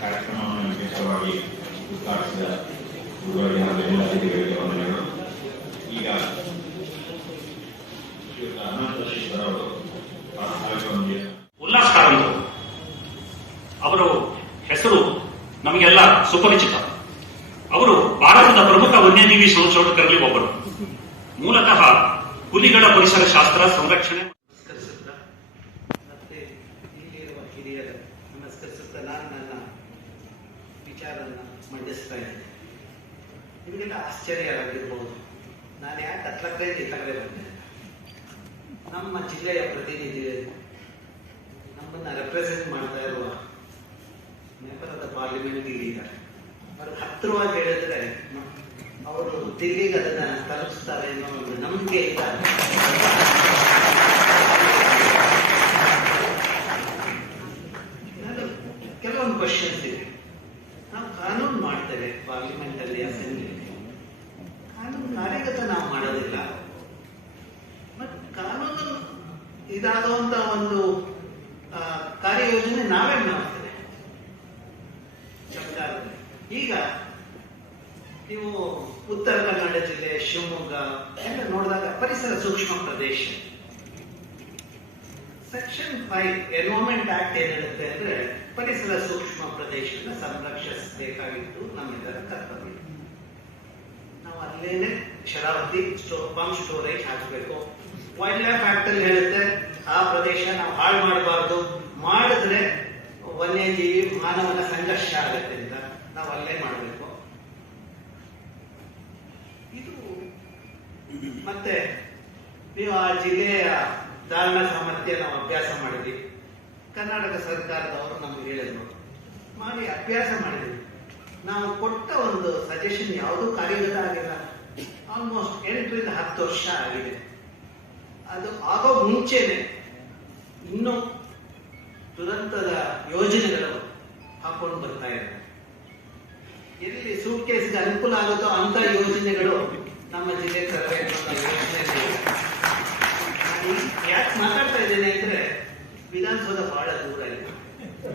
ಕಾರ್ಯಕ್ರಮವನ್ನು ವಿಶೇಷವಾಗಿ ಉದ್ಘಾಟಿಸಿದ ಗುರುಗಳಿಗೆ ಹಾಗೂ ಎಲ್ಲ ಅತಿಥಿಗಳಿಗೆ ವಂದನೆಗಳು. ಈಗ ಅನಂತ ಶೇಖರ್ ಅವರು ಉಲ್ಲಾಸ್ ಕಾರಂತ್ ಅವರು ಹೆಸರು ನಮಗೆಲ್ಲ ಸುಪರಿಚಿತ. ಅವರು ಭಾರತದ ಪ್ರಮುಖ ವನ್ಯಜೀವಿ ಸಂಶೋಧಕರಲ್ಲಿ ಒಬ್ಬರು. ಮೂಲತಃ ಹುಲಿಗಳ ಪರಿಸರ ಶಾಸ್ತ್ರ ಸಂರಕ್ಷಣೆ ಮತ್ತೆ ಇಲ್ಲಿರುವ ಹಿರಿಯರ ನಮಸ್ಕರಿಸುತ್ತಾ ನಾನು ನನ್ನ ವಿಚಾರವನ್ನು ಮಂಡಿಸ್ತಾ ಇದ್ದೇನೆ. ನಿಮಗೆಲ್ಲ ಆಶ್ಚರ್ಯ ಆಗಿರ್ಬೋದು, ನಾನು ಯಾಕೆ ಹತ್ತಕ್ಕೈದು ಇತ್ತಗಡೆ ಬಂದೆ. ನಮ್ಮ ಜಿಲ್ಲೆಯ ಪ್ರತಿನಿಧಿ ನಮ್ಮನ್ನು ರೆಪ್ರೆಸೆಂಟ್ ಮಾಡ್ತಾ ಇರುವ ಮೆಂಬರ್ ಆಫ್ ದ ಪಾರ್ಲಿಮೆಂಟ್ ಇಲ್ಲಿದ್ದಾರೆ. ಅವ್ರಿಗೆ ಹತ್ತಿರವಾಗಿ ಹೇಳಿದ್ರೆ ಅವರು ದಿಲ್ಲಿಗೆ ಅದನ್ನ ತಲುಪಿಸ್ತಾರೆ ಅನ್ನೋ ಒಂದು ನಂಬಿಕೆ ಇಲ್ಲ. ಕೆಲವೊಂದು ಕ್ವಶನ್ಸ್ ಇದೆ. ನಾವು ಕಾನೂನು ಮಾಡ್ತೇವೆ ಪಾರ್ಲಿಮೆಂಟ್ ಅಲ್ಲಿ, ಅಸೆಂಬ್ಲಿಯಲ್ಲಿ. ಕಾನೂನು ಕಾರ್ಯಗತ ನಾವು ಮಾಡೋದಿಲ್ಲ. ಮತ್ತೆ ಕಾನೂನು ಇದಾಗುವಂತ ಒಂದು ಕಾರ್ಯಯೋಜನೆ ನಾವೇ ಮಾಡ್ತೇವೆ ಸರ್ಕಾರದಲ್ಲಿ. ಈಗ ನೀವು ಉತ್ತರ ಕನ್ನಡ ಜಿಲ್ಲೆ, ಶಿವಮೊಗ್ಗ ಎಲ್ಲ ನೋಡಿದಾಗ ಪರಿಸರ ಸೂಕ್ಷ್ಮ ಪ್ರದೇಶ ಸೆಕ್ಷನ್ 5 ಎನ್ವೈರನ್ಮೆಂಟ್ ಆಕ್ಟ್ ಏನ್ ಹೇಳುತ್ತೆ ಅಂದ್ರೆ ಪರಿಸರ ಸೂಕ್ಷ್ಮ ಪ್ರದೇಶನ ಸಂರಕ್ಷಿಸಬೇಕಾಗಿತ್ತು ನಮ್ಮೆಲ್ಲರ ಕರ್ತವ್ಯ. ನಾವು ಅಲ್ಲೇನೆ ಶರಾವತಿ ಪಂಪ್ ಸ್ಟೋರೇಜ್ ಹಾಕಬೇಕು. ವೈಲ್ಡ್ ಲೈಫ್ ಆಕ್ಟ್ ಅಲ್ಲಿ ಹೇಳುತ್ತೆ ಆ ಪ್ರದೇಶ ನಾವು ಹಾಳು ಮಾಡಬಾರ್ದು, ಮಾಡಿದ್ರೆ ವನ್ಯಜೀವಿ ಮಾನವನ ಸಂಘರ್ಷ ಆಗುತ್ತೆ ಅಂತ ನಾವು ಅಲ್ಲೇ ಮಾಡಬೇಕು. ಇದು ಮತ್ತೆ ನೀವು ಆ ಜಿಲ್ಲೆಯ ಧಾರಣ ಸಾಮರ್ಥ್ಯ ನಾವು ಅಭ್ಯಾಸ ಮಾಡಿದ್ವಿ. ಕರ್ನಾಟಕ ಸರ್ಕಾರದವರು ನಮ್ಗೆ ಹೇಳಿದ್ರು, ಮಾಡಿ ಅಭ್ಯಾಸ ಮಾಡಿದ್ವಿ. ನಾವು ಕೊಟ್ಟ ಒಂದು ಸಜೆಷನ್ ಯಾವುದೂ ಕಾರ್ಯಗತ ಆಗಿಲ್ಲ. ಆಲ್ಮೋಸ್ಟ್ 8 ರಿಂದ 10 ವರ್ಷ ಆಗಿದೆ. ಅದು ಆಗೋ ಮುಂಚೆನೆ ಇನ್ನೂ ದುರಂತದ ಯೋಜನೆಗಳು ಹಾಕೊಂಡು ಬರ್ತಾ ಇದೆ. ಎಲ್ಲಿ ಸೂಟ್ ಕೇಸ್ಗೆ ಅನುಕೂಲ ಆಗುತ್ತೋ ಅಂತ ಯೋಜನೆಗಳು ನಮ್ಮ ಜಿಲ್ಲೆ ತರಬೇಕು ಅನ್ನೋ ಯೋಜನೆ. ಯಾಕೆ ಮಾತಾಡ್ತಾ ಇದ್ದೇನೆ ಅಂದ್ರೆ ವಿಧಾನಸೌಧ ಬಹಳ ದೂರ ಇದೆ.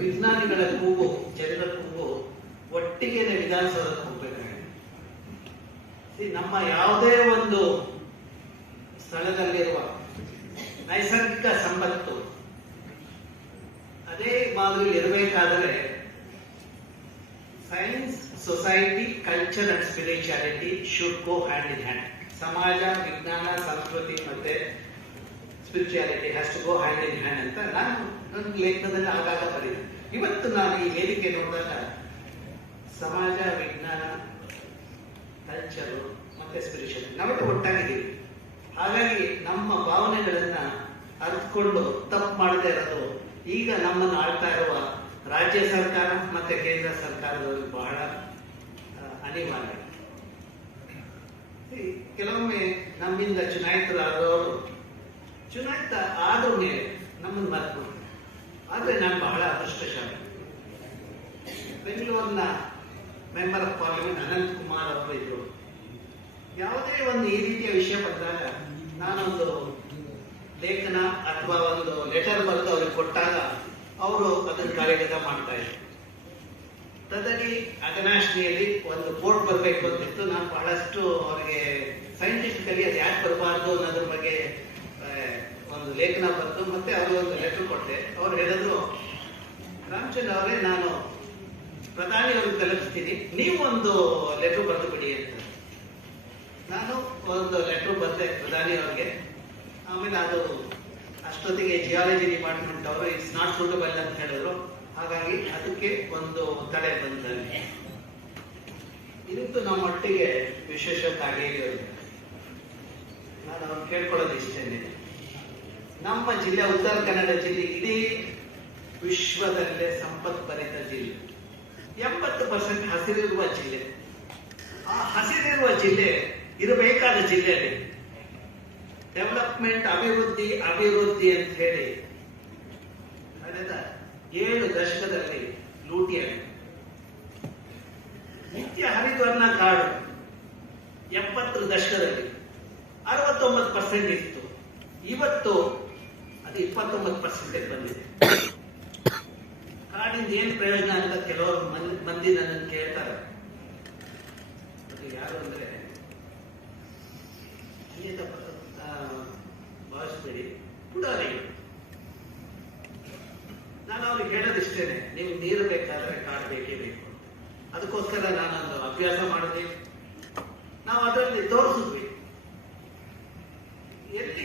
ವಿಜ್ಞಾನಿಗಳ ಕೂಗು, ಜನರ ಕೂಗು ಒಟ್ಟಿಗೆ ವಿಧಾನಸೌಧಕ್ಕೆ ಹೋಗ್ಬೇಕಾಗಿದೆ. ನಮ್ಮ ಯಾವುದೇ ಒಂದು ಸ್ಥಳದಲ್ಲಿರುವ ನೈಸರ್ಗಿಕ ಸಂಪತ್ತು ಅದೇ ಮಾದರಿ ಇರಬೇಕಾದರೆ science, society, culture and spirituality should go hand in hand. ಸಮಾಜ, ವಿಜ್ಞಾನ, ಸಂಸ್ಕೃತಿ ಮತ್ತೆ spirituality has to go hand in hand ಅಂತ ನಾನು ನನ್ನ ಲೇಖನದಲ್ಲಿ ಆಗಾಗ ಬರೀದೆ. ಇವತ್ತು ನಾನು ಈ ವೇದಿಕೆ ನೋಡಿದಾಗ ಸಮಾಜ, ವಿಜ್ಞಾನ, ಕಲ್ಚರ್ ಮತ್ತೆ ಸ್ಪಿರಿಚುಯಾಲಿಟಿ ನಾವೆಲ್ಲ ಒಟ್ಟಾಗಿದ್ದೀವಿ. ಹಾಗಾಗಿ ನಮ್ಮ ಭಾವನೆಗಳನ್ನ ಅರ್ಥಕೊಂಡು ತಪ್ಪು ಮಾಡದೇ ಇರೋದು ಈಗ ನಮ್ಮನ್ನು ಆಳ್ತಾ ಇರುವ ರಾಜ್ಯ ಸರ್ಕಾರ ಮತ್ತೆ ಕೇಂದ್ರ ಸರ್ಕಾರದವರು ಬಹಳ ಅನಿವಾರ್ಯ. ಕೆಲವೊಮ್ಮೆ ನಮ್ಮಿಂದ ಚುನಾಯಿತರಾದವರು ಚುನಾಯಿತ ಆದ ಮೇಲೆ ನಮ್ಮನ್ನು ಮರೆತು, ಆದ್ರೆ ನಾನು ಬಹಳ ಅದೃಷ್ಟಶಾಲಿ. ಬೆಂಗಳೂರಿನ member of parliament Ananth Kumar ಅವರು ಇದ್ರು. ಯಾವುದೇ ಒಂದು ಈ ರೀತಿಯ ವಿಷಯ ಬಂದಾಗ ನಾನೊಂದು ಲೇಖನ ಅಥವಾ ಒಂದು ಲೆಟರ್ ಬರೆದು ಅವ್ರಿಗೆ ಕೊಟ್ಟಾಗ ಅವರು ಅದನ್ನು ಕಾರ್ಯಗತ ಮಾಡ್ತಾ ಇದ್ರು. ತದಡಿ ಅಗನಾಶ್ನಿಯಲ್ಲಿ ಒಂದು ಬೋರ್ಡ್ ಬರಬೇಕು ಅಂತಿತ್ತು. ನಾನು ಬಹಳಷ್ಟು ಅವರಿಗೆ ಸೈಂಟಿಫಿಕಲಿ ಅದು ಯಾಕೆ ಬರಬಾರ್ದು ಅನ್ನೋದ್ರ ಬಗ್ಗೆ ಒಂದು ಲೇಖನ ಬರೆದು ಮತ್ತೆ ಅವರು ಒಂದು ಲೆಟರ್ ಕೊಟ್ಟೆ. ಅವ್ರು ಹೇಳಿದ್ರು, ರಾಮಚಂದ್ರ ಅವರೇ, ನಾನು ಪ್ರಧಾನಿಯವ್ರಿಗೆ ತಲುಪಿಸ್ತೀನಿ, ನೀವು ಒಂದು ಲೆಟರ್ ಬರೆದು ಬಿಡಿ ಅಂತ. ನಾನು ಒಂದು ಲೆಟರ್ ಬರೆದೆ ಪ್ರಧಾನಿಯವ್ರಿಗೆ. ಆಮೇಲೆ ಅದು ಅಷ್ಟೊತ್ತಿಗೆ ಜಿಯಾಲಜಿ ಡಿಪಾರ್ಟ್ಮೆಂಟ್ ಅವರು ಇಟ್ಸ್ ನಾಟ್ ಸೂಟಬಲ್ ಅಂತ ಹೇಳಿದ್ರು. ಹಾಗಾಗಿ ಅದಕ್ಕೆ ಒಂದು ತಡೆ ಬಂದಲ್ಲಿ ಇದಕ್ಕೂ ನಮ್ಮೊಟ್ಟಿಗೆ ವಿಶೇಷ ಕಾರ್ಯ. ನಾನು ಅವ್ರು ಕೇಳ್ಕೊಳ್ಳೋದು ಇಷ್ಟೇನೆ, ನಮ್ಮ ಜಿಲ್ಲೆ ಉತ್ತರ ಕನ್ನಡ ಜಿಲ್ಲೆ ಇಡೀ ವಿಶ್ವದಲ್ಲೇ ಸಂಪತ್ಭರಿತ ಜಿಲ್ಲೆ. 80% ಹಸಿರಿರುವ ಜಿಲ್ಲೆ. ಆ ಹಸಿರಿರುವ ಜಿಲ್ಲೆ ಇರಬೇಕಾದ ಜಿಲ್ಲೆಯಲ್ಲಿ ಡೆವಲಪ್ಮೆಂಟ್, ಅಭಿವೃದ್ಧಿ ಅಂತ ಹೇಳಿ ಕಳೆದ 7 ದಶಕದಲ್ಲಿ ಲೂಟಿಯಾಗಿದೆ. ನಿತ್ಯ ಹರಿದ್ವರ್ಣ ಕಾಡು 70 ದಶಕದಲ್ಲಿ 69% ಇತ್ತು. ಇವತ್ತು ಅದು 29% ಬಂದಿದೆ. ಅದರಿಂದ ಏನ್ ಪ್ರಯೋಜನ ಅಂತ ಕೆಲವರು ಮಂದಿ ನನ್ನನ್ನು ಕೇಳ್ತಾರೆ. ಅದು ಯಾರು ಅಂದ್ರೆ ಭಾವಿಸ್ಬೇಡಿ, ಪುಡಾರಿಗಳು. ನಾನು ಅವ್ರಿಗೆ ಹೇಳೋದಿಷ್ಟೇನೆ, ನೀವು ನೀರು ಬೇಕಾದ್ರೆ ಕಾಡು ಬೇಕೇ ಬೇಕು. ಅದಕ್ಕೋಸ್ಕರ ನಾನೊಂದು ಅಭ್ಯಾಸ ಮಾಡಿದೆ. ನಾವು ಅದರಲ್ಲಿ ತೋರಿಸಿದ್ವಿ ಎಲ್ಲಿ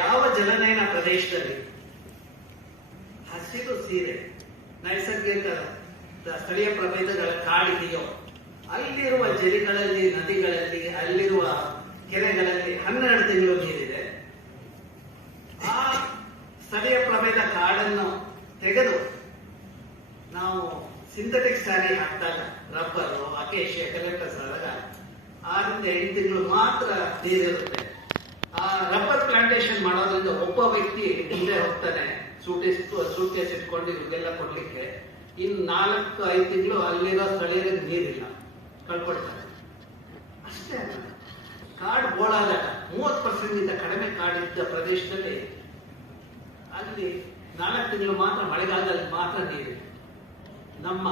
ಯಾವ ಜಲನಯನ ಪ್ರದೇಶದಲ್ಲಿ ಹಸಿರು ಸೀರೆ ನೈಸರ್ಗಿಕ ಸ್ಥಳೀಯ ಪ್ರಭೇದಗಳ ಕಾಡಿದೆಯೋ ಅಲ್ಲಿರುವ ಜರಿಗಳಲ್ಲಿ, ನದಿಗಳಲ್ಲಿ, ಅಲ್ಲಿರುವ ಕೆರೆಗಳಲ್ಲಿ 12 ತಿಂಗಳು ನೀರಿದೆ. ಆ ಸ್ಥಳೀಯ ಪ್ರಭೇದ ಕಾಡನ್ನು ತೆಗೆದು ನಾವು ಸಿಂಥೆಟಿಕ್ ಸ್ಯಾರಿ ಹಾಕಿದಾಗ, ರಬ್ಬರು, ಅಕೇಶಿಯಾ, ಕಲೆಕ್ಟರ್ಸ್ ಆದಾಗ 6 ರಿಂದ 8 ತಿಂಗಳು ಮಾತ್ರ ನೀರಿರುತ್ತೆ. ಆ ರಬ್ಬರ್ ಪ್ಲಾಂಟೇಶನ್ ಮಾಡೋದ್ರಿಂದ ಒಬ್ಬ ವ್ಯಕ್ತಿ ಮುಂದೆ ಹೋಗ್ತಾನೆ, ಸೂಟ್ಕೇಸ್ ಇಟ್ಕೊಂಡು ಇವ್ರಿಗೆಲ್ಲ ಕೊಡ್ಲಿಕ್ಕೆ. ಇನ್ನು 4-5 ತಿಂಗಳು ಅಲ್ಲಿರೋ ಸ್ಥಳೀಯರಿಗೆ ನೀರಿಲ್ಲ, ಕಳ್ಕೊಳ್ತಾರೆ. ಅಷ್ಟೇ ಅಲ್ಲ, ಕಾಡು ಬೋಳಾದಾಗ 30% ಕಡಿಮೆ ಕಾಡಿದ್ದ ಪ್ರದೇಶದಲ್ಲಿ ಅಲ್ಲಿ 4 ತಿಂಗಳು ಮಾತ್ರ, ಮಳೆಗಾಲದಲ್ಲಿ ಮಾತ್ರ ನೀರಿದೆ. ನಮ್ಮ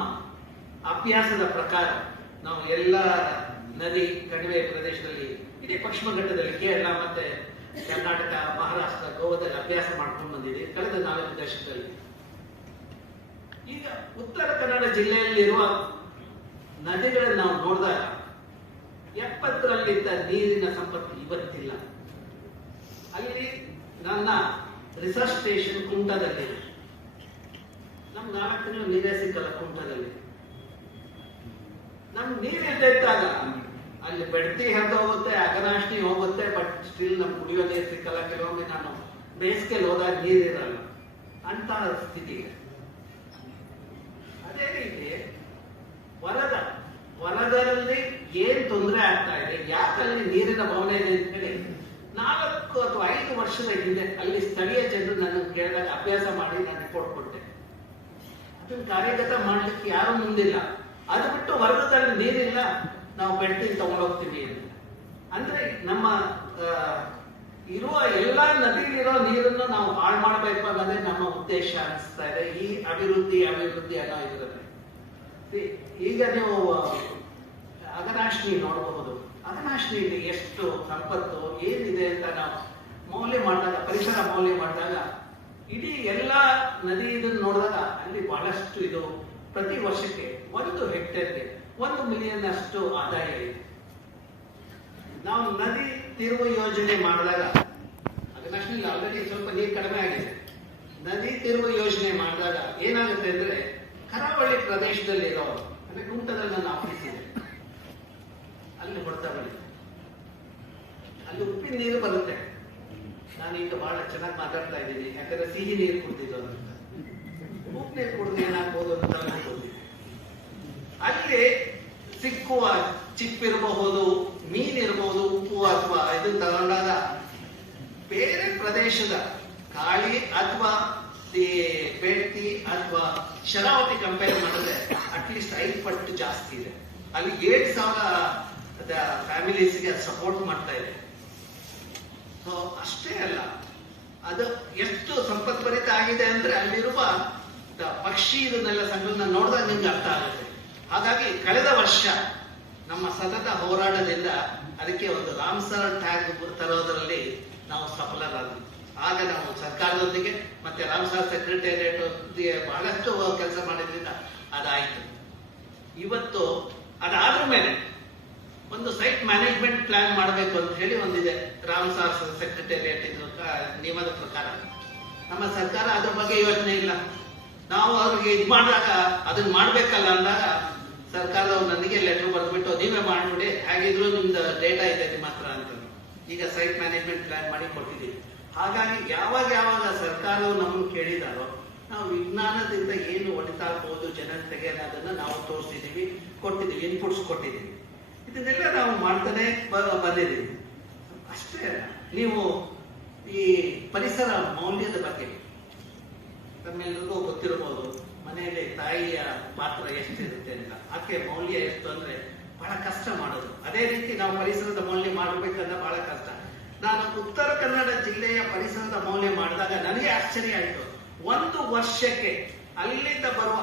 ಅಭ್ಯಾಸದ ಪ್ರಕಾರ ನಾವು ಎಲ್ಲ ನದಿ ಕಣಿವೆ ಪ್ರದೇಶದಲ್ಲಿ, ಇಡೀ ಪಶ್ಚಿಮ ಘಟ್ಟದಲ್ಲಿ, ಕೇರಳ ಮತ್ತೆ ಕರ್ನಾಟಕ, ಮಹಾರಾಷ್ಟ್ರ, ಗೋವಾದಲ್ಲಿ ಅಭ್ಯಾಸ ಮಾಡ್ಕೊಂಡು ಬಂದಿದೆ ಕಳೆದ 4 ದಶಕದಲ್ಲಿ. ಈಗ ಉತ್ತರ ಕನ್ನಡ ಜಿಲ್ಲೆಯಲ್ಲಿರುವ ನದಿಗಳನ್ನು ನಾವು ನೋಡಿದಾಗ 70ರಲ್ಲಿದ್ದ ನೀರಿನ ಸಂಪತ್ತು ಇವತ್ತಿಲ್ಲ. ಅಲ್ಲಿ ನನ್ನ ರಿಸರ್ಚ್ ಸ್ಟೇಷನ್ ಕುಂಟದಲ್ಲಿದೆ. ನಮ್ 4 ತಿಂಗಳು ನೀರೇ ಸಿಕ್ಕಲ್ಲ ಕುಂಟದಲ್ಲಿ. ನಮ್ ನೀರಿಲ್ಲದೆ ಇದ್ದಾಗ ಅಲ್ಲಿ ಬೆಡ್ತಿ ಹರಿದು ಹೋಗುತ್ತೆ, ಅಗನಾಶಿನಿ ಹೋಗುತ್ತೆ, ಬಟ್ ಸ್ಟಿಲ್ ನಮ್ ಕುಡಿಯೋ ನೀರು ಸಿಕ್ಕಲ್ಲ. ಕೆಲವೊಮ್ಮೆ ನಾನು ಬೇಸಿಗೆಯಲ್ಲಿ ಹೋದಾಗ ನೀರಿರಲ್ಲ ಅಂತ ಸ್ಥಿತಿಗೆ. ಅದೇ ರೀತಿ ವರದಲ್ಲಿ ಏನ್ ತೊಂದರೆ ಆಗ್ತಾ ಇದೆ, ಯಾಕಲ್ಲಿ ನೀರಿನ ಭಾವನೆ ಇದೆ ಅಂತ ಹೇಳಿ 4 ಅಥವಾ 5 ವರ್ಷದ ಹಿಂದೆ ಅಲ್ಲಿ ಸ್ಥಳೀಯ ಜನರು ನನ್ನ ಕೇಳಿದಾಗ ಅಭ್ಯಾಸ ಮಾಡಿ ನಾನು ರಿಪೋರ್ಟ್ ಕೊಟ್ಟೆ. ಅದನ್ನ ಕಾರ್ಯಗತ ಮಾಡ್ಲಿಕ್ಕೆ ಯಾರು ಮುಂದಿಲ್ಲ. ಅದು ಬಿಟ್ಟು ವರ್ಗದಲ್ಲಿ ನೀರಿಲ್ಲ, ನಾವು ಬೆಡ್ತಿ ತಗೊಂಡೋಗ್ತೀವಿ ಅಂತ. ಅಂದ್ರೆ ನಮ್ಮ ಇರುವ ಎಲ್ಲಾ ನದಿಲಿರೋ ನೀರನ್ನು ನಾವು ಹಾಳು ಮಾಡಬೇಕು ಅನ್ನೋದೇ ನಮ್ಮ ಉದ್ದೇಶ ಅನಿಸ್ತಾ ಇದೆ. ಈ ಅಭಿವೃದ್ಧಿ ಅನ್ನೋ ಇದರಲ್ಲಿ ಈಗ ನೀವು ಅಘನಾಶಿನಿ ನೋಡಬಹುದು. ಅಘನಾಶಿನಿಯಲ್ಲಿ ಎಷ್ಟು ಸಂಪತ್ತು ಏನಿದೆ ಅಂತ ನಾವು ಮೌಲ್ಯ ಮಾಡಿದಾಗ, ಪರಿಸರ ಮೌಲ್ಯ ಮಾಡಿದಾಗ, ಇಡೀ ಎಲ್ಲಾ ನದಿ ಇದನ್ನು ನೋಡಿದಾಗ ಅಲ್ಲಿ ಬಹಳಷ್ಟು ಇದು ಪ್ರತಿ ವರ್ಷಕ್ಕೆ 1 ಹೆಕ್ಟೇರ್ಗೆ 1 ಮಿಲಿಯನ್ ಅಷ್ಟು ಆದಾಯ ಇದೆ. ನಾವು ನದಿ ತಿರುವು ಯೋಜನೆ ಮಾಡಿದಾಗ, ಅಘನಾಶಿನಿಯಲ್ಲಿ ಆಲ್ರೆಡಿ ಸ್ವಲ್ಪ ನೀರು ಕಡಿಮೆ ಆಗಿದೆ. ನದಿ ತಿರುವು ಯೋಜನೆ ಮಾಡಿದಾಗ ಏನಾಗುತ್ತೆ ಅಂದ್ರೆ, ಕರಾವಳಿ ಪ್ರದೇಶದಲ್ಲಿರೋ ಅಂದ್ರೆ ಕುಂಟದಲ್ಲಿ ನನ್ನ ಆಫೀಸ್ ಇದೆ, ಅಲ್ಲಿ ಹೊಡ್ತಾ ಬಳಿ ಅಲ್ಲಿ ಉಪ್ಪಿನ ನೀರು ಬರುತ್ತೆ. ನಾನೀಗ ಬಹಳ ಚೆನ್ನಾಗಿ ಮಾತಾಡ್ತಾ ಇದ್ದೀನಿ, ಯಾಕಂದ್ರೆ ಸಿಹಿ ನೀರು ಕುಡ್ದಿದ್ದು ಅಂತ. ಉಪ್ಪು ನೀರು ಕುಡ್ದು ಏನಾಗ್ಬೋದು ಅಂತ ಅನ್ಕೋತೀನಿ. ಅಲ್ಲಿ ಸಿಕ್ಕುವ ಚಿಪ್ಪಿರಬಹುದು, ಮೀನಿರಬಹುದು, ಉಪ್ಪು ಅಥವಾ ಇದನ್ನ ತಗೊಂಡಾಗ ಬೇರೆ ಪ್ರದೇಶದ ಕಾಳಿ ಅಥವಾ ಬೇಡ್ತಿ ಅಥವಾ ಶರಾವತಿ ಕಂಪೇರ್ ಮಾಡಿದ್ರೆ ಅಟ್ಲೀಸ್ಟ್ 5 ಪಟ್ಟು ಜಾಸ್ತಿ ಇದೆ. ಅಲ್ಲಿ 7,000 ಫ್ಯಾಮಿಲೀಸ್ಗೆ ಸಪೋರ್ಟ್ ಮಾಡ್ತಾ ಇದೆ. ಅಷ್ಟೇ ಅಲ್ಲ, ಅದು ಎಷ್ಟು ಸಂಪತ್ಭರಿತ ಆಗಿದೆ ಅಂದ್ರೆ ಅಲ್ಲಿರುವ ಪಕ್ಷಿ ಇದನ್ನೆಲ್ಲ ಸಂಕಲನ ನೋಡಿದಾಗ ನಿಮ್ಗೆ ಅರ್ಥ ಆಗುತ್ತೆ. ಹಾಗಾಗಿ ಕಳೆದ ವರ್ಷ ನಮ್ಮ ಸತತ ಹೋರಾಟದಿಂದ ಅದಕ್ಕೆ ಒಂದು ರಾಮ್ಸರ್ ಟ್ಯಾಗ್ ತರೋದರಲ್ಲಿ ನಾವು ಸಫಲರಾದ್ವಿ. ಆಗ ನಾವು ಸರ್ಕಾರದೊಂದಿಗೆ ಮತ್ತೆ ರಾಮ್ಸರ್ ಸೆಕ್ರೆಟೇರಿಯೇಟ್ ಬಹಳಷ್ಟು ಕೆಲಸ ಮಾಡಿದ್ರಿಂದ ಅದಾಯಿತು. ಇವತ್ತು ಅದಾದ್ರ ಮೇಲೆ ಒಂದು ಸೈಟ್ ಮ್ಯಾನೇಜ್ಮೆಂಟ್ ಪ್ಲಾನ್ ಮಾಡಬೇಕು ಅಂತ ಹೇಳಿ ಒಂದಿದೆ ರಾಮ್ಸರ್ ಸೆಕ್ರೆಟೇರಿಯೇಟ್ ನಿಯಮದ ಪ್ರಕಾರ. ನಮ್ಮ ಸರ್ಕಾರ ಅದ್ರ ಬಗ್ಗೆ ಯೋಚನೆ ಇಲ್ಲ. ನಾವು ಅವ್ರಿಗೆ ಇದು ಮಾಡಿದಾಗ ಅದನ್ನ ಮಾಡ್ಬೇಕಲ್ಲ ಅಂದಾಗ ಸರ್ಕಾರದವ್ರು ನನಗೆ ಲೆಟರ್ ಬರೆದ್ಬಿಟ್ಟು ನೀವೇ ಮಾಡ್ಬಿಡಿ, ಹೇಗಿದ್ರು ನಿಮ್ದು ಡೇಟಾ ಇದೆ ನಿಮ್ಮ ಹತ್ರ ಅಂತ. ಈಗ ಸೈಟ್ ಮ್ಯಾನೇಜ್ಮೆಂಟ್ ಪ್ಲಾನ್ ಮಾಡಿ ಕೊಟ್ಟಿದ್ದೀವಿ. ಹಾಗಾಗಿ ಯಾವಾಗ ಸರ್ಕಾರವು ನಮ್ಮನ್ನು ಕೇಳಿದಾರೋ ನಾವು ವಿಜ್ಞಾನದಿಂದ ಏನು ಒಳಿತಾಗಬಹುದು ಜನತೆಗೆ ಅನ್ನೋದನ್ನ ನಾವು ತೋರಿಸಿದೀವಿ, ಕೊಟ್ಟಿದ್ದೀವಿ, ಇನ್ಪುಟ್ಸ್ ಕೊಟ್ಟಿದ್ದೀವಿ. ಇದನ್ನೆಲ್ಲ ನಾವು ಮಾಡ್ತಾನೆ ಬಂದಿದ್ದೀವಿ. ಅಷ್ಟೇ ಅಲ್ಲ, ನೀವು ಈ ಪರಿಸರ ಮೌಲ್ಯದ ಬಗ್ಗೆ ತಮ್ಮೆಲ್ಲರಿಗೂ ಗೊತ್ತಿರಬಹುದು. ಮನೆಯಲ್ಲಿ ತಾಯಿಯ ಪಾತ್ರ ಎಷ್ಟಿರುತ್ತೆ ಅಂತ, ಆಕೆ ಮೌಲ್ಯ ಎಷ್ಟು ಅಂದ್ರೆ ಬಹಳ ಕಷ್ಟ ಮಾಡೋದು. ಅದೇ ರೀತಿ ನಾವು ಪರಿಸರದ ಮೌಲ್ಯ ಮಾಡಬೇಕಂದ್ರೆ ಬಹಳ ಕಷ್ಟ. ನಾನು ಉತ್ತರ ಕನ್ನಡ ಜಿಲ್ಲೆಯ ಪರಿಸರದ ಮೌಲ್ಯ ಮಾಡಿದಾಗ ನನಗೆ ಆಶ್ಚರ್ಯ ಆಯಿತು. 1 ವರ್ಷಕ್ಕೆ ಅಲ್ಲಿಂದ ಬರುವ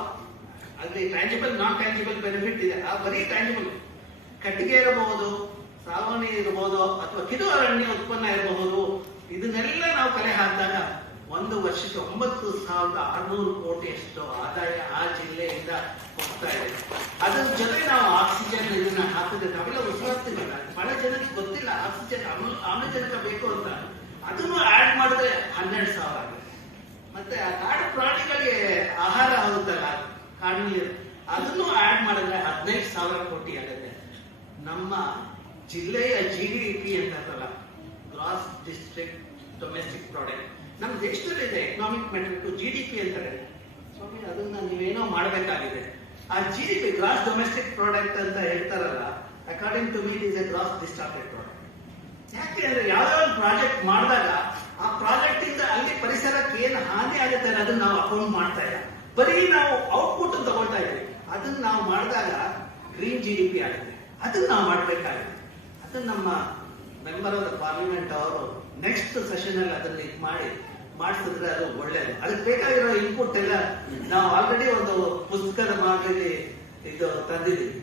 ಅಲ್ಲಿ ಟ್ಯಾಂಜಿಬಲ್ ನಾನ್ ಟ್ಯಾಂಜಿಬಲ್ ಬೆನಿಫಿಟ್ ಇದೆ. ಆ ಬರೀ ಟ್ಯಾಂಜಿಬಲ್ ಕಟ್ಟಿಗೆ ಇರಬಹುದು, ಸಾವಣಿ ಇರಬಹುದು, ಅಥವಾ ಕಿರು ಅರಣ್ಯ ಉತ್ಪನ್ನ ಇರಬಹುದು. ಇದನ್ನೆಲ್ಲ ನಾವು ಕಲೆ ಹಾಕಿದಾಗ ಒಂದು ವರ್ಷಕ್ಕೆ 9,600 ಕೋಟಿಯಷ್ಟು ಆದಾಯ ಆ ಜಿಲ್ಲೆಯಿಂದ ಹೋಗ್ತಾ ಇದೆ. ಅದ್ರ ಜೊತೆ ನಾವು ಆಕ್ಸಿಜನ್ ಇದನ್ನ ಹಾಕಿದ್ರೆ ನಾವೆಲ್ಲ ಉಸಿರಾಡ್ತೀವಲ್ಲ, ಬಹಳ ಜನಕ್ಕೆ ಗೊತ್ತಿಲ್ಲ ಆಕ್ಸಿಜನ್ ಆಮ್ಲಜನಕ ಬೇಕು ಅಂತ. ಅದನ್ನು ಆಡ್ ಮಾಡಿದ್ರೆ 12,000 ಆಗುತ್ತೆ. ಮತ್ತೆ ಆ ಕಾಡು ಪ್ರಾಣಿಗಳಿಗೆ ಆಹಾರ ಆಗುತ್ತಲ್ಲ ಕಾಡಿನಲ್ಲಿ, ಅದನ್ನು ಆಡ್ ಮಾಡಿದ್ರೆ 15,000 ಕೋಟಿ ಆಗುತ್ತೆ. ನಮ್ಮ ಜಿಲ್ಲೆಯ GDP ಅಂತಲ್ಲ, ಗ್ರಾಸ್ ಡಿಸ್ಟ್ರಿಕ್ಟ್ ಡೊಮೆಸ್ಟಿಕ್ ಪ್ರಾಡಕ್ಟ್, ನಮ್ಮ ದೇಶದಲ್ಲಿ ಇದೆ ಎಕನಾಮಿಕ್ ಮೆಟ್ರಿಕ್ GDP ಅಂತಾರೆ. ಸ್ವಾಮಿ ಅದನ್ನ ನೀವೇನೋ ಮಾಡಬೇಕಾಗಿದೆ. ಆ GDP ಗ್ರಾಸ್ ಡೊಮೆಸ್ಟಿಕ್ ಪ್ರಾಡಕ್ಟ್ ಅಂತ ಹೇಳ್ತಾರಲ್ಲ, according to me is a gross distracted product. ಯಾಕೆ ಅಂದ್ರೆ ಯಾವ್ಯಾವ ಪ್ರಾಜೆಕ್ಟ್ ಮಾಡಿದಾಗ ಆ ಪ್ರಾಜೆಕ್ಟ್ ಇಂದ ಅಲ್ಲಿ ಪರಿಸರಕ್ಕೆ ಏನು ಹಾನಿ ಆಗುತ್ತೆ ಅದನ್ನ ನಾವು ಅಕೌಂಟ್ ಮಾಡ್ತಾ ಇಲ್ಲ, ಬರೀ ನಾವು ಔಟ್ಪುಟ್ ತಗೊಳ್ತಾ ಇದ್ದೀವಿ. ಅದನ್ನ ನಾವು ಮಾಡಿದಾಗ ಗ್ರೀನ್ GDP ಆಗುತ್ತೆ. ಅದನ್ನ ನಾವು ಮಾಡಬೇಕಾಗುತ್ತೆ. ಅದನ್ನ ನಮ್ಮ ಮೆಂಬರ್ ಆಫ್ ದ ಪಾರ್ಲಿಮೆಂಟ್ ಅವರು ನೆಕ್ಸ್ಟ್ ಸೆಷನ್ ಅಲ್ಲಿ ಅದನ್ನ ಇದು ಮಾಡಿಸಿದ್ರೆ ಅದು ಒಳ್ಳೇದು. ಅದಕ್ಕೆ ಬೇಕಾಗಿರೋ ಇನ್ಪುಟ್ ಎಲ್ಲ ನಾವು ಆಲ್ರೆಡಿ ಒಂದು ಪುಸ್ತಕದ ಮಾದರಿಯಲ್ಲಿ ಇದು ತಂದಿದ್ದೀವಿ.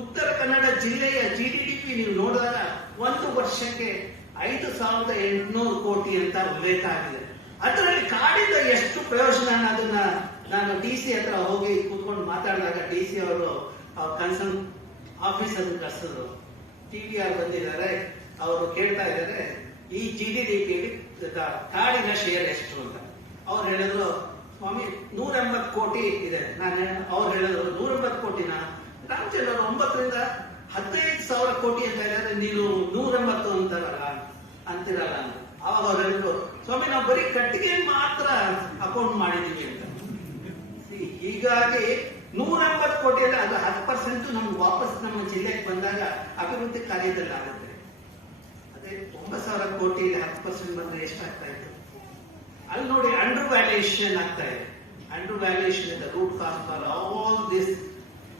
ಉತ್ತರ ಕನ್ನಡ ಜಿಲ್ಲೆಯ GDP ನೀವು ನೋಡಿದಾಗ ಒಂದು ವರ್ಷಕ್ಕೆ 5,800 ಕೋಟಿ ಅಂತ ಉಲ್ಲೇಖ ಆಗಿದೆ. ಅದರಲ್ಲಿ ಕಾಡಿಂದ ಎಷ್ಟು ಪ್ರಯೋಜನ ಅನ್ನೋದನ್ನ ನಾನು DC ಹತ್ರ ಹೋಗಿ ಕೂತ್ಕೊಂಡು ಮಾತಾಡಿದಾಗ DC ಅವರು ಕನ್ಸರ್ನ್ ಆಫೀಸ್ ಅನ್ನು ಕಳಿಸಿದ್ರು. TVR ಬಂದಿದ್ದಾರೆ, ಅವರು ಕೇಳ್ತಾ ಇದ್ದಾರೆ ಈ GDP ಕಾಡಿನ ಶೇರ್ ಎಷ್ಟು ಅಂತ. ಅವ್ರು ಹೇಳಿದ್ರು ಸ್ವಾಮಿ 180 ಕೋಟಿ ಇದೆ. ಅವ್ರು ಹೇಳಿದ್ರು 180 ಕೋಟಿನ ರಾಮಚಂದ್ರ 9ರಿಂದ 15,000 ಕೋಟಿ ಅಂತ ಹೇಳಿದ್ರೆ ನೀನು 180 ಅಂತಿರಲ್ಲ ಅಂತ. ಅವಾಗ ಅವ್ರು ಹೇಳಿದ್ರು ಸ್ವಾಮಿ ನಾವು ಬರೀ ಕಟ್ಟಿಗೆ ಮಾತ್ರ ಅಕೌಂಟ್ ಮಾಡಿದೀವಿ ಅಂತ. ಹೀಗಾಗಿ 180 ಕೋಟಿಯಲ್ಲಿ ಅದು 10% ನಮ್ಗೆ ವಾಪಸ್ ನಮ್ಮ ಜಿಲ್ಲೆಗೆ ಬಂದಾಗ ಅಭಿವೃದ್ಧಿ ಕಾರ್ಯದಲ್ಲಿ ಆಗುತ್ತೆ. ಅದೇ 9,000 ಕೋಟಿಯಲ್ಲಿ 10% ಬಂದ್ರೆ ಎಷ್ಟಾಗ್ತಾ ಇತ್ತು? ಅಲ್ಲಿ ನೋಡಿ ಅಂಡರ್ ವ್ಯಾಲ್ಯೂಯೇಷನ್ ಆಗ್ತಾ ಇದೆ. Undervaluation is the root cause for all this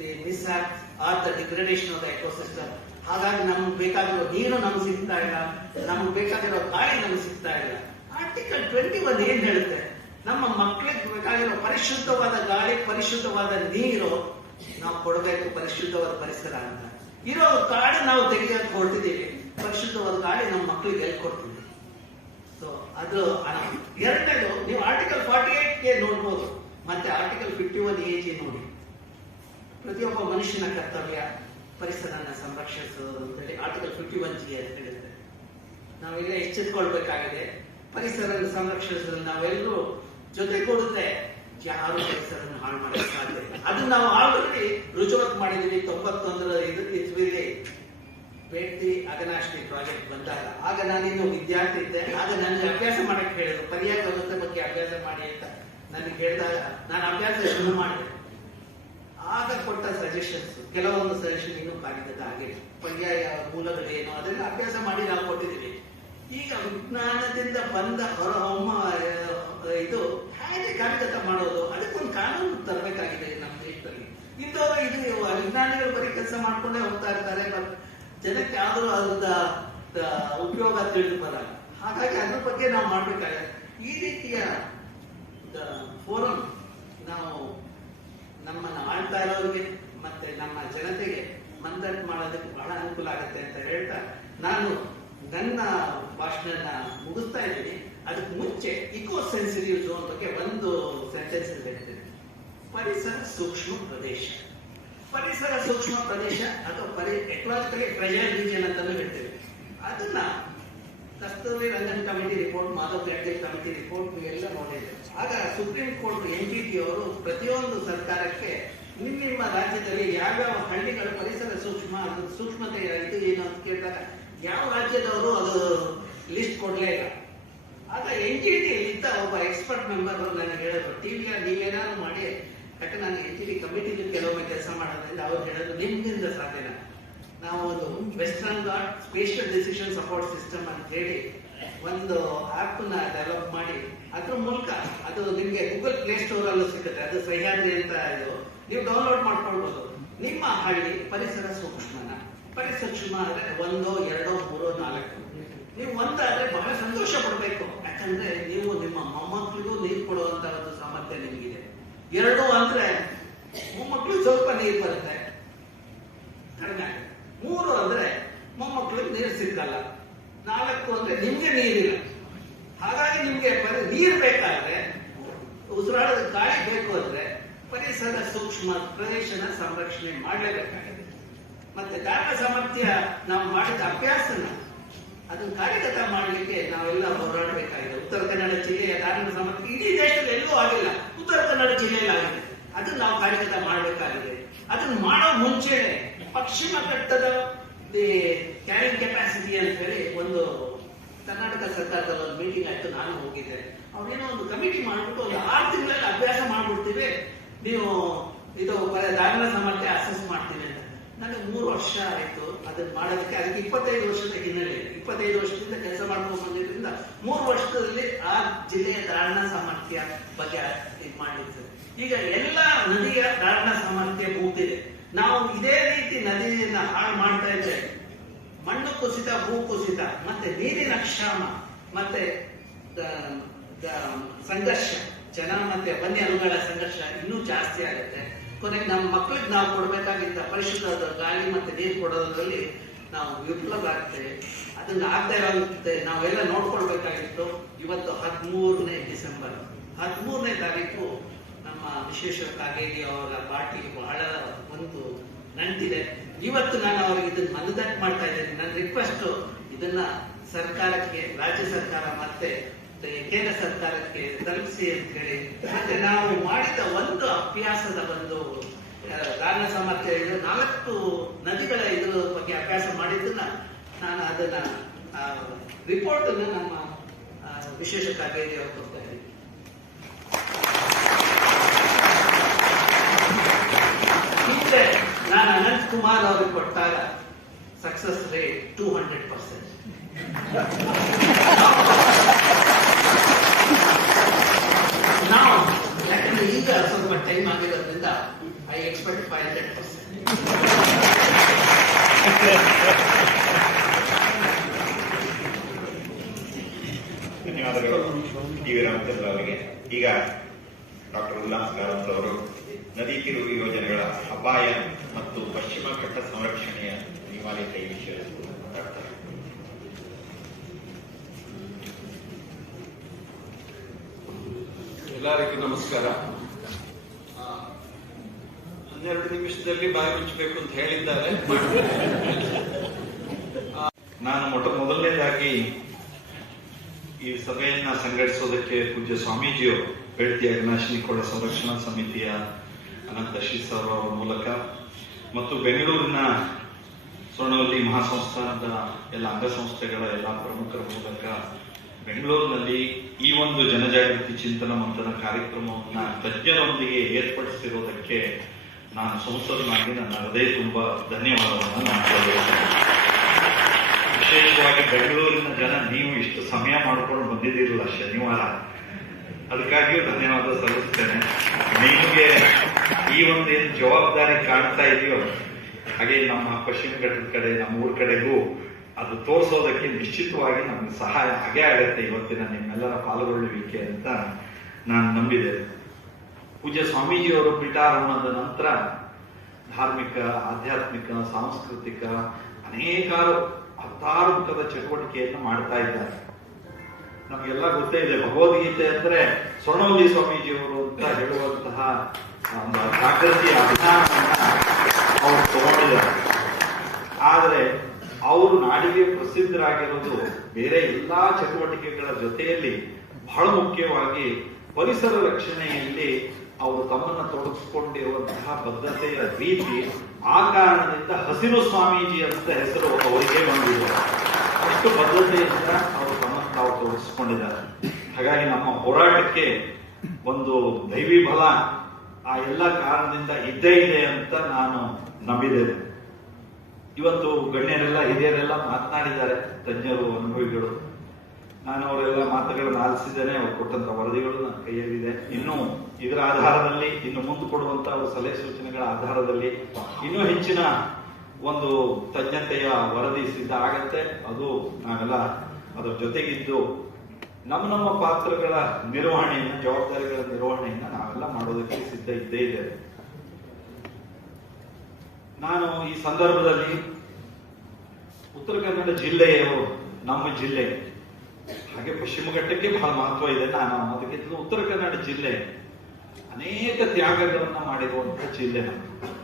the mishap or the degradation of the ecosystem. ಹಾಗಾಗಿ ನಮ್ಗೆ ಬೇಕಾಗಿರೋ ನೀರು ನಮ್ಗೆ ಸಿಗ್ತಾ ಇಲ್ಲ, ನಮ್ಗೆ ಬೇಕಾಗಿರೋ ಗಾಳಿ ನಮ್ಗೆ ಸಿಗ್ತಾ ಇಲ್ಲ. ಆರ್ಟಿಕಲ್ 21 ಏನ್ ಹೇಳುತ್ತೆ? ನಮ್ಮ ಮಕ್ಕಳಿಗೆ ಬೇಕಾಗಿರೋ ಪರಿಶುದ್ಧವಾದ ಗಾಳಿ, ಪರಿಶುದ್ಧವಾದ ನೀರು ನಾವು ಕೊಡಬೇಕು, ಪರಿಶುದ್ಧವಾದ ಪರಿಸರ ಅಂತ. ಇರೋ ಕಾಡು ನಾವು ತೆಗೆಯಕ್ಕೆ ಹೊರಟಿದ್ದೀವಿ, ಪರಿಶುದ್ಧವಾದ ಗಾಳಿ ನಮ್ಮ ಮಕ್ಕಳಿಗೆ ಎಲ್ಲಿ ಕೊಡ್ತೀವಿ? ಸೊ ಅದು ಎರಡನೇದು. ನೀವು ಆರ್ಟಿಕಲ್ 48 ನೋಡ್ಬೋದು, ಮತ್ತೆ ಆರ್ಟಿಕಲ್ 51 ನೋಡಿ. ಪ್ರತಿಯೊಬ್ಬ ಮನುಷ್ಯನ ಕರ್ತವ್ಯ ಪರಿಸರನ ಸಂರಕ್ಷಿಸುವುದು ಅಂತೇಳಿ ಆರ್ಟಿಕಲ್ 51 ಹೇಳುತ್ತೆ. ನಾವೆಲ್ಲ ಎಚ್ಚೆತ್ತುಕೊಳ್ಬೇಕಾಗಿದೆ. ಪರಿಸರ ಸಂರಕ್ಷಿಸಲು ನಾವೆಲ್ಲರೂ ಜೊತೆಗೂಡಿದ್ರೆ ಯಾರು ಪರಿಸರವನ್ನು ಹಾಳು ಮಾಡಕ್ಕೆ ಸಾಧ್ಯ ಇಲ್ಲ. ಅದು ನಾವು ಆಲ್ರೆಡಿ ರುಜುವಾತು ಮಾಡಿದೀವಿ. 91 ಇಸ್ವಿಲಿ ಬೇಡ್ತಿ ಅಗನಾಶ್ರೀ ಪ್ರಾಜೆಕ್ಟ್ ಬಂದಾಗ, ಆಗ ನಾನಿನ್ನು ವಿದ್ಯಾರ್ಥಿ ಇದ್ದೆ. ಆಗ ನನಗೆ ಅಭ್ಯಾಸ ಮಾಡಕ್ಕೆ ಹೇಳಿದ್ರು, ಪರ್ಯಾಯ ವ್ಯವಸ್ಥೆ ಬಗ್ಗೆ ಅಭ್ಯಾಸ ಮಾಡಿ ಅಂತ ನನಗೆ ಹೇಳಿದಾಗ ನಾನು ಅಭ್ಯಾಸ ಶುರು ಮಾಡಿದೆ. ಆಗ ಕೊಟ್ಟ ಸಜೆಷನ್ಸ್, ಕೆಲವೊಂದು ಸಜೆಷನ್ ಇನ್ನೂ ಕಾಗಿದ್ದದ ಹಾಗೆ, ಪರ್ಯಾಯ ಮೂಲಗಳೇನು ಅದೆಲ್ಲ ಅಭ್ಯಾಸ ಮಾಡಿ ನಾವು ಕೊಟ್ಟಿದ್ದೀವಿ. ಈಗ ವಿಜ್ಞಾನದಿಂದ ಬಂದ ಹೊರಹೊಮ್ಮ ಇದು ಹೇಗೆ ಕಾರ್ಯಗತ ಮಾಡೋದು, ಅದಕ್ಕೊಂದು ಕಾನೂನು ತರಬೇಕಾಗಿದೆ ನಮ್ಮ ದೇಶದಲ್ಲಿ. ಇದು ವಿಜ್ಞಾನಿಗಳು ಬರೀ ಕೆಲಸ ಮಾಡ್ಕೊಂಡೇ ಹೋಗ್ತಾ ಇರ್ತಾರೆ, ಬಟ್ ಜನಕ್ಕೆ ಯಾವ್ದು ಅದ್ರ ಉಪಯೋಗ ತಿಳಿದು ಬರಲ್ಲ. ಹಾಗಾಗಿ ಅದ್ರ ಬಗ್ಗೆ ನಾವು ಮಾಡ್ಬೇಕಾಗಿದೆ. ಈ ರೀತಿಯ ಫೋರಂ ನಾವು ನಮ್ಮನ್ನು ಆಳ್ತಾ ಇರೋರಿಗೆ ಮತ್ತೆ ನಮ್ಮ ಜನತೆಗೆ ಮಂದಟ್ ಮಾಡೋದಕ್ಕೆ ಬಹಳ ಅನುಕೂಲ ಆಗುತ್ತೆ ಅಂತ ಹೇಳ್ತಾ ನಾನು ನನ್ನ ಭಾಷಣ ಮುಗಿಸ್ತಾ ಇದ್ದೀನಿ. ಅದಕ್ಕೆ ಮುಂಚೆ ಇಕೋ ಸೆನ್ಸಿಟಿವ್ ಝೋನ್ ಬಗ್ಗೆ ಒಂದು ಸೆಂಟೆನ್ಸ್ ಹೇಳ್ತೀನಿ. ಪರಿಸರ ಸೂಕ್ಷ್ಮ ಪ್ರದೇಶ. ಪರಿಸರ ಸೂಕ್ಷ್ಮ ಪ್ರದೇಶ ಅಥವಾ ಎಕಲಾಜಿಕಲಿ ಫ್ರೆಜೈಲ್ ರೀಜನ್ ಅಂತಾನು ಹೇಳ್ತೇವೆ. ಅದನ್ನ Kasturi Rangan committee report, Madhav Gadgil committee report ಎಲ್ಲ ನೋಡಿದ್ರು. ಆಗ ಸುಪ್ರೀಂ ಕೋರ್ಟ್ NGT ಅವರು ಪ್ರತಿಯೊಂದು ಸರ್ಕಾರಕ್ಕೆ ನಿಮ್ಮ ರಾಜ್ಯದಲ್ಲಿ ಯಾವ್ಯಾವ ಹಳ್ಳಿಗಳು ಪರಿಸರ ಸೂಕ್ಷ್ಮ, ಅದ್ರ ಸೂಕ್ಷ್ಮತೆ ಇದು ಏನು ಅಂತ ಕೇಳಿದಾಗ ಯಾವ ರಾಜ್ಯದವರು ಅದು ಲಿಸ್ಟ್ ಕೊಡ್ಲೇ ಇಲ್ಲ. ಆಗ NGT ಇದ್ದ ಒಬ್ಬ ಎಕ್ಸ್ಪರ್ಟ್ ಮೆಂಬರ್ ನನಗೆ ಹೇಳಿದ್ರು, TVR ನೀವೇನಾದ್ರು ಮಾಡಿ, ಯಾಕೆ ನಾನು NGT ಕಮಿಟಿಲಿ ಕೆಲವೊಮ್ಮೆ ಕೆಲಸ ಮಾಡೋದ್ರಿಂದ ಅವ್ರು ಹೇಳೋದು ನಿಮ್ದಿಂದ ಸಾಧ್ಯನ. ನಾವು ಒಂದು western ghat spatial decision support system ಅಂತ ಹೇಳಿ ಒಂದು ಆಪ್ ನ ಡೆವಲಪ್ ಮಾಡಿ, ಅದ್ರ ಮೂಲಕ ಅದು ನಿಮ್ಗೆ ಗೂಗಲ್ ಪ್ಲೇ ಸ್ಟೋರ್ ಅಲ್ಲೂ ಸಿಗುತ್ತೆ. ಅದು ಸಹ್ಯಾದ್ರಿ ಅಂತ ಇದು ನೀವು ಡೌನ್ಲೋಡ್ ಮಾಡ್ಕೊಳ್ಬಹುದು. ನಿಮ್ಮ ಹಳ್ಳಿ ಪರಿಸರ ಸೂಕ್ಷ್ಮನ, ಪರಿಸರ ಸೂಕ್ಷ್ಮ ಆದ್ರೆ 1, 2, 3, 4 ನೀವು ಒಂದಾದ್ರೆ ಬಹಳ ಸಂತೋಷ ಪಡ್ಬೇಕು. ಯಾಕಂದ್ರೆ ನೀವು ನಿಮ್ಮ ಮೊಮ್ಮಕ್ಕಳಿಗೂ ನೀರು ಕೊಡುವಂತ ಒಂದು ಸಾಮರ್ಥ್ಯ ನಿಮಗಿದೆ. 2 ಅಂದ್ರೆ ಮೊಮ್ಮಕ್ಕಳು ಸ್ವಲ್ಪ ನೀರು ಬರುತ್ತೆ, ಕಡಿಮೆ ಆಗುತ್ತೆ. 3 ಅಂದ್ರೆ ಮೊಮ್ಮಕ್ಕಳಿಗೆ ನೀರು ಸಿಕ್ಕಲ್ಲ. 4 ಅಂದ್ರೆ ನಿಮ್ಗೆ ನೀರಿಲ್ಲ. ಹಾಗಾಗಿ ನಿಮ್ಗೆ ನೀರು ಬೇಕಾದ್ರೆ, ಉಸಿರಾಡೋದ ಗಾಳಿ ಬೇಕು ಅಂದ್ರೆ ಪರಿಸರ ಸೂಕ್ಷ್ಮ ಪ್ರದೇಶನ ಸಂರಕ್ಷಣೆ ಮಾಡಲೇಬೇಕಾಗಿದೆ. ಮತ್ತೆ ಧಾರಣ ಸಾಮರ್ಥ್ಯ ನಾವು ಮಾಡಿದ ಅಭ್ಯಾಸನ ಅದನ್ನು ಕಾರ್ಯಗತ ಮಾಡಲಿಕ್ಕೆ ನಾವೆಲ್ಲ ಹೋರಾಡಬೇಕಾಗಿದೆ. ಉತ್ತರ ಕನ್ನಡ ಜಿಲ್ಲೆಯ ಧಾರಣ ಸಾಮರ್ಥ್ಯ ಇಡೀ ದೇಶದಲ್ಲಿ ಎಲ್ಲೂ ಆಗಿಲ್ಲ, ಉತ್ತರ ಕನ್ನಡ ಜಿಲ್ಲೆಯಲ್ಲಿ ಆಗಿದೆ. ಅದನ್ನ ನಾವು ಕಾರ್ಯಗತ ಮಾಡಬೇಕಾಗಿದೆ. ಅದನ್ನ ಮಾಡೋ ಮುಂಚೆನೆ ಪಶ್ಚಿಮ ಘಟ್ಟದ ಕ್ಯಾರಿಂಗ್ ಕೆಪಾಸಿಟಿ ಅಂತ ಹೇಳಿ ಒಂದು ಕರ್ನಾಟಕ ಸರ್ಕಾರದ ಒಂದು ಮೀಟಿಂಗ್ ಆಯ್ತು, ನಾನು ಹೋಗಿದ್ದೆ. ಅವ್ರೇನೋ ಒಂದು ಕಮಿಟಿ ಮಾಡ್ಬಿಟ್ಟು ಒಂದು 6 ತಿಂಗಳಲ್ಲಿ ಅಭ್ಯಾಸ ಮಾಡ್ಬಿಡ್ತೀವಿ, ನೀವು ಇದು ಧಾರಣ ಸಾಮರ್ಥ್ಯ ಅಸೆಸ್ ಮಾಡ್ತೀವಿ ಅಂತ. ನನಗೆ 3 ವರ್ಷ ಆಯ್ತು ಅದನ್ನ ಮಾಡೋದಕ್ಕೆ. ಅದಕ್ಕೆ 25 ವರ್ಷದ ಹಿನ್ನೆಲೆ, 25 ವರ್ಷದಿಂದ ಕೆಲಸ ಮಾಡ್ಕೊಂಡು ಬಂದಿದ್ರಿಂದ 3 ವರ್ಷದಲ್ಲಿ ಆ ಜಿಲ್ಲೆಯ ಧಾರಣ ಸಾಮರ್ಥ್ಯ ಬಗ್ಗೆ ಇದು ಮಾಡಿರ್ತದೆ. ಈಗ ಎಲ್ಲ ನದಿಯ ಧಾರಣ ಸಾಮರ್ಥ್ಯ ಮುಗ್ದಿದೆ. ನಾವು ಇದೇ ರೀತಿ ನದಿಯನ್ನ ಹಾಳು ಮಾಡ್ತಾ ಇದ್ರೆ ಮಣ್ಣು ಕುಸಿತ, ಭೂ ಕುಸಿತ, ಮತ್ತೆ ನೀರಿನ ಕ್ಷಾಮ, ಮತ್ತೆ ಸಂಘರ್ಷ, ಜನ ಮತ್ತೆ ವನ್ಯಗಳ ಸಂಘರ್ಷ ಇನ್ನೂ ಜಾಸ್ತಿ ಆಗುತ್ತೆ. ಕೊನೆಗೆ ನಮ್ಮ ಮಕ್ಕಳಿಗೆ ನಾವು ಕೊಡ್ಬೇಕಾಗಿದ್ದ ಪರಿಶುದ್ಧ ಗಾಳಿ ಮತ್ತೆ ನೀರು ಕೊಡೋದ್ರಲ್ಲಿ ನಾವು ವಿಫಲ ಆಗ್ತೇವೆ. ಅದನ್ನ ಆಗದೆ ಇರೋಂತೆ ನಾವೆಲ್ಲ ನೋಡ್ಕೊಳ್ಬೇಕಾಗಿತ್ತು. ಇವತ್ತು 13ನೇ ಡಿಸೆಂಬರ್, 13ನೇ ತಾರೀಕು ನಮ್ಮ ವಿಶ್ವೇಶ್ವರ ಕಾಗೇರಿ ಅವರ ಪಾರ್ಟಿಗೆ ಬಹಳ ಒಂದು ನಂಟಿದೆ. ಇವತ್ತು ನಾನು ಅವರಿಗೆ ಇದನ್ನ ಮನದಟ್ಟು ಮಾಡ್ತಾ ಇದ್ದೇನೆ. ನನ್ನ ರಿಕ್ವೆಸ್ಟ್, ಇದನ್ನ ಸರ್ಕಾರಕ್ಕೆ, ರಾಜ್ಯ ಸರ್ಕಾರ ಮತ್ತೆ ಕೇಂದ್ರ ಸರ್ಕಾರಕ್ಕೆ ತಲುಪಿಸಿ ಅಂತ ಹೇಳಿ. ಮತ್ತೆ ನಾವು ಮಾಡಿದ ಒಂದು ಅಭ್ಯಾಸದ ಒಂದು ಧಾರಣ ಸಾಮರ್ಥ್ಯ, 4 ನದಿಗಳ ಇದ್ರ ಬಗ್ಗೆ ಅಭ್ಯಾಸ ಮಾಡಿದ್ದನ್ನ ನಾನು ಅದನ್ನ ರಿಪೋರ್ಟ್ ಅನ್ನು ನಮ್ಮ ವಿಶೇಷ ಕಾಗೇರಿ ಅವರು ಕೊಡ್ತಾ ಇದ್ದೀನಿ. ಹಿಂದೆ ನಾನು ಅನಂತ್ ಕುಮಾರ್ ಅವ್ರಿಗೆ ಕೊಟ್ಟಾಗ ಸಕ್ಸಸ್ ರೇಟ್ 200%. ನಾವು ಯಾಕಂದ್ರೆ ಈಗ ಸ್ವಲ್ಪ ಟೈಮ್ ಆಗಿರೋದ್ರಿಂದ ಐ ಎಕ್ಸ್ಪೆಕ್ಟ್ 500%. ಧನ್ಯವಾದಗಳು ಟಿ ವಿ ರಾಮಚಂದ್ರ ಅವರಿಗೆ. ಈಗ ಡಾಕ್ಟರ್ ಉಲ್ಲಾಸ್ ಕಾರಂತ್ ಅವರು ನದಿ ತಿರುವು ಯೋಜನೆಗಳ ಅಪಾಯ ಮತ್ತು ಪಶ್ಚಿಮ ಘಟ್ಟ ಸಂರಕ್ಷಣೆಯ ಅನಿವಾರ್ಯತೆ ವಿಷಯ ಮಾತಾಡ್ತಾರೆ. ಎಲ್ಲರಿಗೂ ನಮಸ್ಕಾರ. 12 ನಿಮಿಷದಲ್ಲಿ ಬಾಯಿ ಮುಚ್ಚಬೇಕು ಅಂತ ಹೇಳಿದ್ದಾರೆ. ನಾನು ಮೊದಲನೇದಾಗಿ ಈ ಸಭೆಯನ್ನ ಸಂಘಟಿಸೋದಕ್ಕೆ ಪೂಜ್ಯ ಸ್ವಾಮೀಜಿಯವರು ಬೇಡ್ತಿ ಅವಿನಾಶಿನಿ ಕೊಡ ಸಂರಕ್ಷಣಾ ಸಮಿತಿಯ ಅನಂತ ಶ್ರೀಸ್ ಅವರ ಮೂಲಕ ಮತ್ತು ಬೆಂಗಳೂರಿನ ಸ್ವರ್ಣವಲ್ಲಿ ಮಹಾಸಂಸ್ಥಾನದ ಎಲ್ಲ ಅಂಗಸಂಸ್ಥೆಗಳ ಎಲ್ಲ ಪ್ರಮುಖರ ಮೂಲಕ ಬೆಂಗಳೂರಿನಲ್ಲಿ ಈ ಒಂದು ಜನಜಾಗೃತಿ ಚಿಂತನ ಮಂಥನ ಕಾರ್ಯಕ್ರಮವನ್ನ ತಜ್ಞರೊಂದಿಗೆ ಏರ್ಪಡಿಸಿರುವುದಕ್ಕೆ ನಾನು ಸಂಸದನಾಗಿ ನನ್ನ ಹೃದಯ ತುಂಬಾ ಧನ್ಯವಾದವನ್ನು ನಾನು ವಿಶೇಷವಾಗಿ ಬೆಂಗಳೂರಿನ ಜನ ನೀವು ಇಷ್ಟು ಸಮಯ ಮಾಡಿಕೊಂಡು ಬಂದಿದ್ದೀರಲ್ಲ ಶನಿವಾರ, ಅದಕ್ಕಾಗಿಯೂ ಧನ್ಯವಾದ ಸಲ್ಲಿಸ್ತೇನೆ. ನಿಮಗೆ ಈ ಒಂದು ಏನು ಜವಾಬ್ದಾರಿ ಕಾಣ್ತಾ ಇದೆಯೋ ಹಾಗೆ ನಮ್ಮ ಪಶ್ಚಿಮ ಘಟ್ಟದ ಕಡೆ, ನಮ್ಮ ಊರ ಕಡೆಗೂ ಅದು ತೋರಿಸೋದಕ್ಕೆ ನಿಶ್ಚಿತವಾಗಿ ನಮ್ಗೆ ಸಹಾಯ ಆಗೇ ಆಗತ್ತೆ ಇವತ್ತಿನ ನಿಮ್ಮೆಲ್ಲರ ಪಾಲ್ಗೊಳ್ಳುವಿಕೆ ಅಂತ ನಾನು ನಂಬಿದೆ. ಪೂಜ್ಯ ಸ್ವಾಮೀಜಿಯವರು ಪೀಠಾರೋಹಣದ ನಂತರ ಧಾರ್ಮಿಕ, ಆಧ್ಯಾತ್ಮಿಕ, ಸಾಂಸ್ಕೃತಿಕ ಅನೇಕಾರು ಹತ್ತಾರು ಚಟುವಟಿಕೆಯನ್ನು ಮಾಡ್ತಾ ಇದ್ದಾರೆ. ನಮಗೆಲ್ಲ ಗೊತ್ತೇ ಇದೆ, ಭಗವದ್ಗೀತೆ ಅಂದ್ರೆ ಸ್ವರ್ಣವಲ್ಲಿ ಸ್ವಾಮೀಜಿಯವರು ಅಂತ ಹೇಳುವಂತಹ ಒಂದು ಜಾಗೃತಿಯ ಅಭಿಯಾನವನ್ನ ಅವರು ತಗೊಂಡಿದ್ದಾರೆ. ಆದರೆ ಅವರು ನಾಡಿಗೆ ಪ್ರಸಿದ್ಧರಾಗಿರೋದು ಬೇರೆ ಎಲ್ಲಾ ಚಟುವಟಿಕೆಗಳ ಜೊತೆಯಲ್ಲಿ ಬಹಳ ಮುಖ್ಯವಾಗಿ ಪರಿಸರ ರಕ್ಷಣೆಯಲ್ಲಿ ಅವರು ತಮ್ಮನ್ನು ತೊಡಗಿಸಿಕೊಂಡಿರುವಂತಹ ಬದ್ಧತೆಯ ರೀತಿ, ಆ ಕಾರಣದಿಂದ ಹಸಿರು ಸ್ವಾಮೀಜಿ ಅಂತ ಹೆಸರು ಅವರಿಗೆ ಬಂದಿದೆ. ಅಷ್ಟು ಬದ್ಧತೆಯಿಂದ ಅವರು ತಮ್ಮನ್ನು ತಾವು ತೊಡಗಿಸಿಕೊಂಡಿದ್ದಾರೆ. ಹಾಗಾಗಿ ನಮ್ಮ ಹೋರಾಟಕ್ಕೆ ಒಂದು ದೈವಿ ಬಲ ಆ ಎಲ್ಲ ಕಾರಣದಿಂದ ಇದ್ದೇ ಇದೆ ಅಂತ ನಾನು ನಂಬಿದ್ದೇನೆ. ಇವತ್ತು ಗಣ್ಯರೆಲ್ಲ, ಹಿರಿಯರೆಲ್ಲ ಮಾತನಾಡಿದ್ದಾರೆ, ತಜ್ಞರು, ಅನುಭವಿಗಳು. ನಾನು ಅವರೆಲ್ಲ ಮಾತುಗಳನ್ನು ಆಲಿಸಿದ್ದೇನೆ. ಅವರು ಕೊಟ್ಟಂತ ವರದಿಗಳು ನನ್ನ ಕೈಯಲ್ಲಿದೆ. ಇನ್ನು ಇದರ ಆಧಾರದಲ್ಲಿ, ಇನ್ನು ಮುಂದೆ ಕೊಡುವಂತಹ ಸಲಹೆ ಸೂಚನೆಗಳ ಆಧಾರದಲ್ಲಿ ಇನ್ನೂ ಹೆಚ್ಚಿನ ಒಂದು ತಜ್ಞತೆಯ ವರದಿ ಸಿದ್ಧ ಆಗತ್ತೆ. ಅದು ನಾವೆಲ್ಲ ಅದರ ಜೊತೆಗಿದ್ದು ನಮ್ಮ ಪಾತ್ರಗಳ ನಿರ್ವಹಣೆಯನ್ನ, ಜವಾಬ್ದಾರಿಗಳ ನಿರ್ವಹಣೆಯನ್ನ ನಾವೆಲ್ಲ ಮಾಡೋದಕ್ಕೆ ಸಿದ್ಧ ಇದ್ದೇ ಇದ್ದೇವೆ. ನಾನು ಈ ಸಂದರ್ಭದಲ್ಲಿ ಉತ್ತರ ಕನ್ನಡ ಜಿಲ್ಲೆಯು ನಮ್ಮ ಜಿಲ್ಲೆ, ಹಾಗೆ ಪಶ್ಚಿಮ ಘಟ್ಟಕ್ಕೆ ಬಹಳ ಮಹತ್ವ ಇದೆ. ನಾನು ಅದಕ್ಕಿಂತ ಉತ್ತರ ಕನ್ನಡ ಜಿಲ್ಲೆ ಅನೇಕ ತ್ಯಾಗಗಳನ್ನ ಮಾಡಿರುವಂತಹ ಜಿಲ್ಲೆ ನಮ್ಮದು.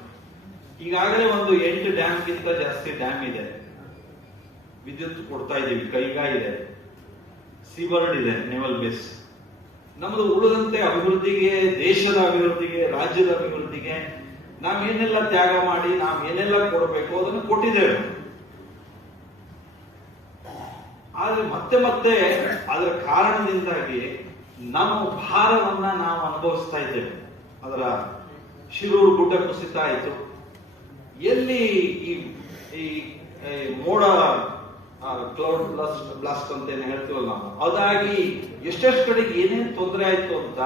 ಈಗಾಗಲೇ ಒಂದು 8 ಡ್ಯಾಮ್ಗಿಂತ ಜಾಸ್ತಿ ಡ್ಯಾಮ್ ಇದೆ, ವಿದ್ಯುತ್ ಕೊಡ್ತಾ ಇದ್ದೀವಿ, ಕೈಗಾ ಇದೆ, ಸೀಬರ್ಡ್ ಇದೆ, ನೇವಲ್ ಬೇಸ್. ನಮ್ಮದು ಉಳಿದಂತೆ ಅಭಿವೃದ್ಧಿಗೆ, ದೇಶದ ಅಭಿವೃದ್ಧಿಗೆ, ರಾಜ್ಯದ ಅಭಿವೃದ್ಧಿಗೆ ನಾವೇನೆಲ್ಲ ತ್ಯಾಗ ಮಾಡಿ ನಾವೇನೆಲ್ಲ ಕೊಡಬೇಕು ಅದನ್ನು ಕೊಟ್ಟಿದ್ದೇವೆ. ಆದ್ರೆ ಮತ್ತೆ ಅದರ ಕಾರಣದಿಂದಾಗಿ ನಮ್ಮ ಭಾರವನ್ನ ನಾವು ಅನುಭವಿಸ್ತಾ ಇದ್ದೇವೆ. ಅದರ ಶಿರೂರು ಗುಡ್ಡ ಕುಸಿತ ಆಯಿತು, ಎಲ್ಲಿ ಈ ಮೋಡ ಕ್ಲೌಡ್ ಬ್ಲಾಸ್ಟ್ ಅಂತ ಏನು ಹೇಳ್ತೀವಲ್ಲ ನಾವು, ಅದಾಗಿ ಎಷ್ಟೆಷ್ಟು ಕಡೆಗೆ ಏನೇನು ತೊಂದರೆ ಆಯ್ತು ಅಂತ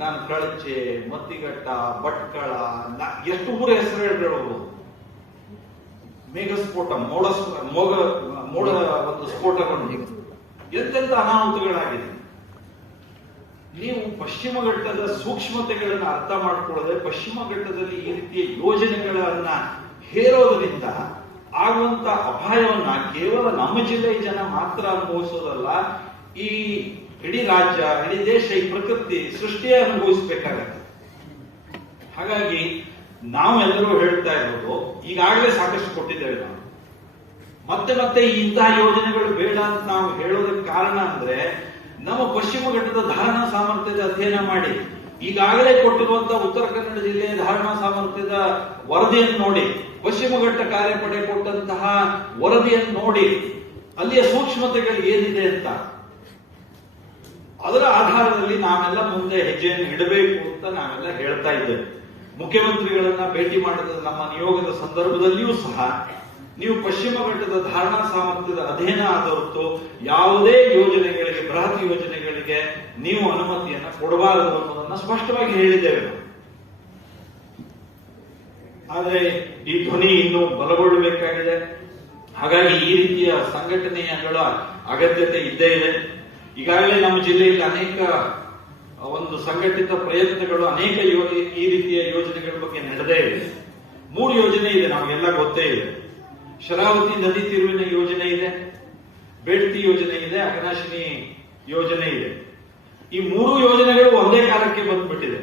ನಾನು ಕಳಚೆ, ಮತ್ತಿಘಟ್ಟ, ಭಟ್ಕಳ, ಎಷ್ಟು ಊರ ಹೆಸರು ಹೇಳ್ಬೋದು. ಮೇಘಸ್ಫೋಟ, ಮೋಡ ಒಂದು ಸ್ಫೋಟಗಳು, ಎಂತೆಂತ ಅನಾಹುತಗಳಾಗಿದೆ. ನೀವು ಪಶ್ಚಿಮ ಘಟ್ಟದ ಸೂಕ್ಷ್ಮತೆಗಳನ್ನು ಅರ್ಥ ಮಾಡಿಕೊಳ್ಳದೆ ಪಶ್ಚಿಮ ಘಟ್ಟದಲ್ಲಿ ಈ ರೀತಿಯ ಯೋಜನೆಗಳನ್ನ ಹೇರೋದ್ರಿಂದ ಆಗುವಂತ ಅಪಾಯವನ್ನ ಕೇವಲ ನಮ್ಮ ಜಿಲ್ಲೆಯ ಜನ ಮಾತ್ರ ಅನುಭವಿಸೋದಲ್ಲ, ಈ ಇಡೀ ರಾಜ್ಯ, ಇಡೀ ದೇಶ, ಈ ಪ್ರಕೃತಿ ಸೃಷ್ಟಿಯೇ ಅನುಭವಿಸಬೇಕಾಗತ್ತೆ. ಹಾಗಾಗಿ ನಾವೆಲ್ಲರೂ ಹೇಳ್ತಾ ಇರೋದು, ಈಗಾಗಲೇ ಸಾಕಷ್ಟು ಕೊಟ್ಟಿದ್ದೇವೆ ನಾವು, ಮತ್ತೆ ಇಂತಹ ಯೋಜನೆಗಳು ಬೇಡ ಅಂತ ನಾವು ಹೇಳೋದಕ್ಕೆ ಕಾರಣ ಅಂದ್ರೆ ನಮ್ಮ ಪಶ್ಚಿಮ ಘಟ್ಟದ ಧಾರಣಾ ಸಾಮರ್ಥ್ಯದ ಅಧ್ಯಯನ ಮಾಡಿ, ಈಗಾಗಲೇ ಕೊಟ್ಟಿರುವಂತಹ ಉತ್ತರ ಕನ್ನಡ ಜಿಲ್ಲೆಯ ಧಾರಣಾ ಸಾಮರ್ಥ್ಯದ ವರದಿಯನ್ನು ನೋಡಿ, ಪಶ್ಚಿಮ ಘಟ್ಟ ಕಾರ್ಯಪಡೆ ಕೊಟ್ಟಂತಹ ವರದಿಯನ್ನು ನೋಡಿ, ಅಲ್ಲಿಯ ಸೂಕ್ಷ್ಮತೆಗಳು ಏನಿದೆ ಅಂತ ಅದರ ಆಧಾರದಲ್ಲಿ ನಾವೆಲ್ಲ ಮುಂದೆ ಹೆಜ್ಜೆಯನ್ನು ಇಡಬೇಕು ಅಂತ ನಾವೆಲ್ಲ ಹೇಳ್ತಾ ಇದ್ದೇವೆ. ಮುಖ್ಯಮಂತ್ರಿಗಳನ್ನ ಭೇಟಿ ಮಾಡಿದ ನಮ್ಮ ನಿಯೋಗದ ಸಂದರ್ಭದಲ್ಲಿಯೂ ಸಹ ನೀವು ಪಶ್ಚಿಮ ಘಟ್ಟದ ಧಾರಣಾ ಸಾಮರ್ಥ್ಯದ ಅಧ್ಯಯನ ಆದ ಹೊರತು ಯಾವುದೇ ಯೋಜನೆಗಳಿಗೆ, ಬೃಹತ್ ಯೋಜನೆಗಳಿಗೆ ನೀವು ಅನುಮತಿಯನ್ನ ಕೊಡಬಾರದು ಅನ್ನೋದನ್ನ ಸ್ಪಷ್ಟವಾಗಿ ಹೇಳಿದ್ದೇವೆ. ಆದ್ರೆ ಈ ಧ್ವನಿ ಇನ್ನೂ ಬಲಗೊಳ್ಳಬೇಕಾಗಿದೆ. ಹಾಗಾಗಿ ಈ ರೀತಿಯ ಸಂಘಟನೆಗಳ ಅಗತ್ಯತೆ ಇದ್ದೇ ಇದೆ. ಈಗಾಗಲೇ ನಮ್ಮ ಜಿಲ್ಲೆಯಲ್ಲಿ ಅನೇಕ ಒಂದು ಸಂಘಟಿತ ಪ್ರಯತ್ನಗಳು, ಅನೇಕ ಈ ರೀತಿಯ ಯೋಜನೆಗಳ ಬಗ್ಗೆ ನಡೆದೇ ಇದೆ. 3 ಯೋಜನೆ ಇದೆ, ನಮಗೆಲ್ಲ ಗೊತ್ತೇ ಇದೆ. ಶರಾವತಿ ನದಿ ತಿರುವಿನ ಯೋಜನೆ ಇದೆ, ಬೇಡ್ತಿ ಯೋಜನೆ ಇದೆ, ಅಘನಾಶಿನಿ ಯೋಜನೆ ಇದೆ. ಈ 3 ಯೋಜನೆಗಳು ಒಂದೇ ಕಾಲಕ್ಕೆ ಬಂದ್ಬಿಟ್ಟಿದೆ.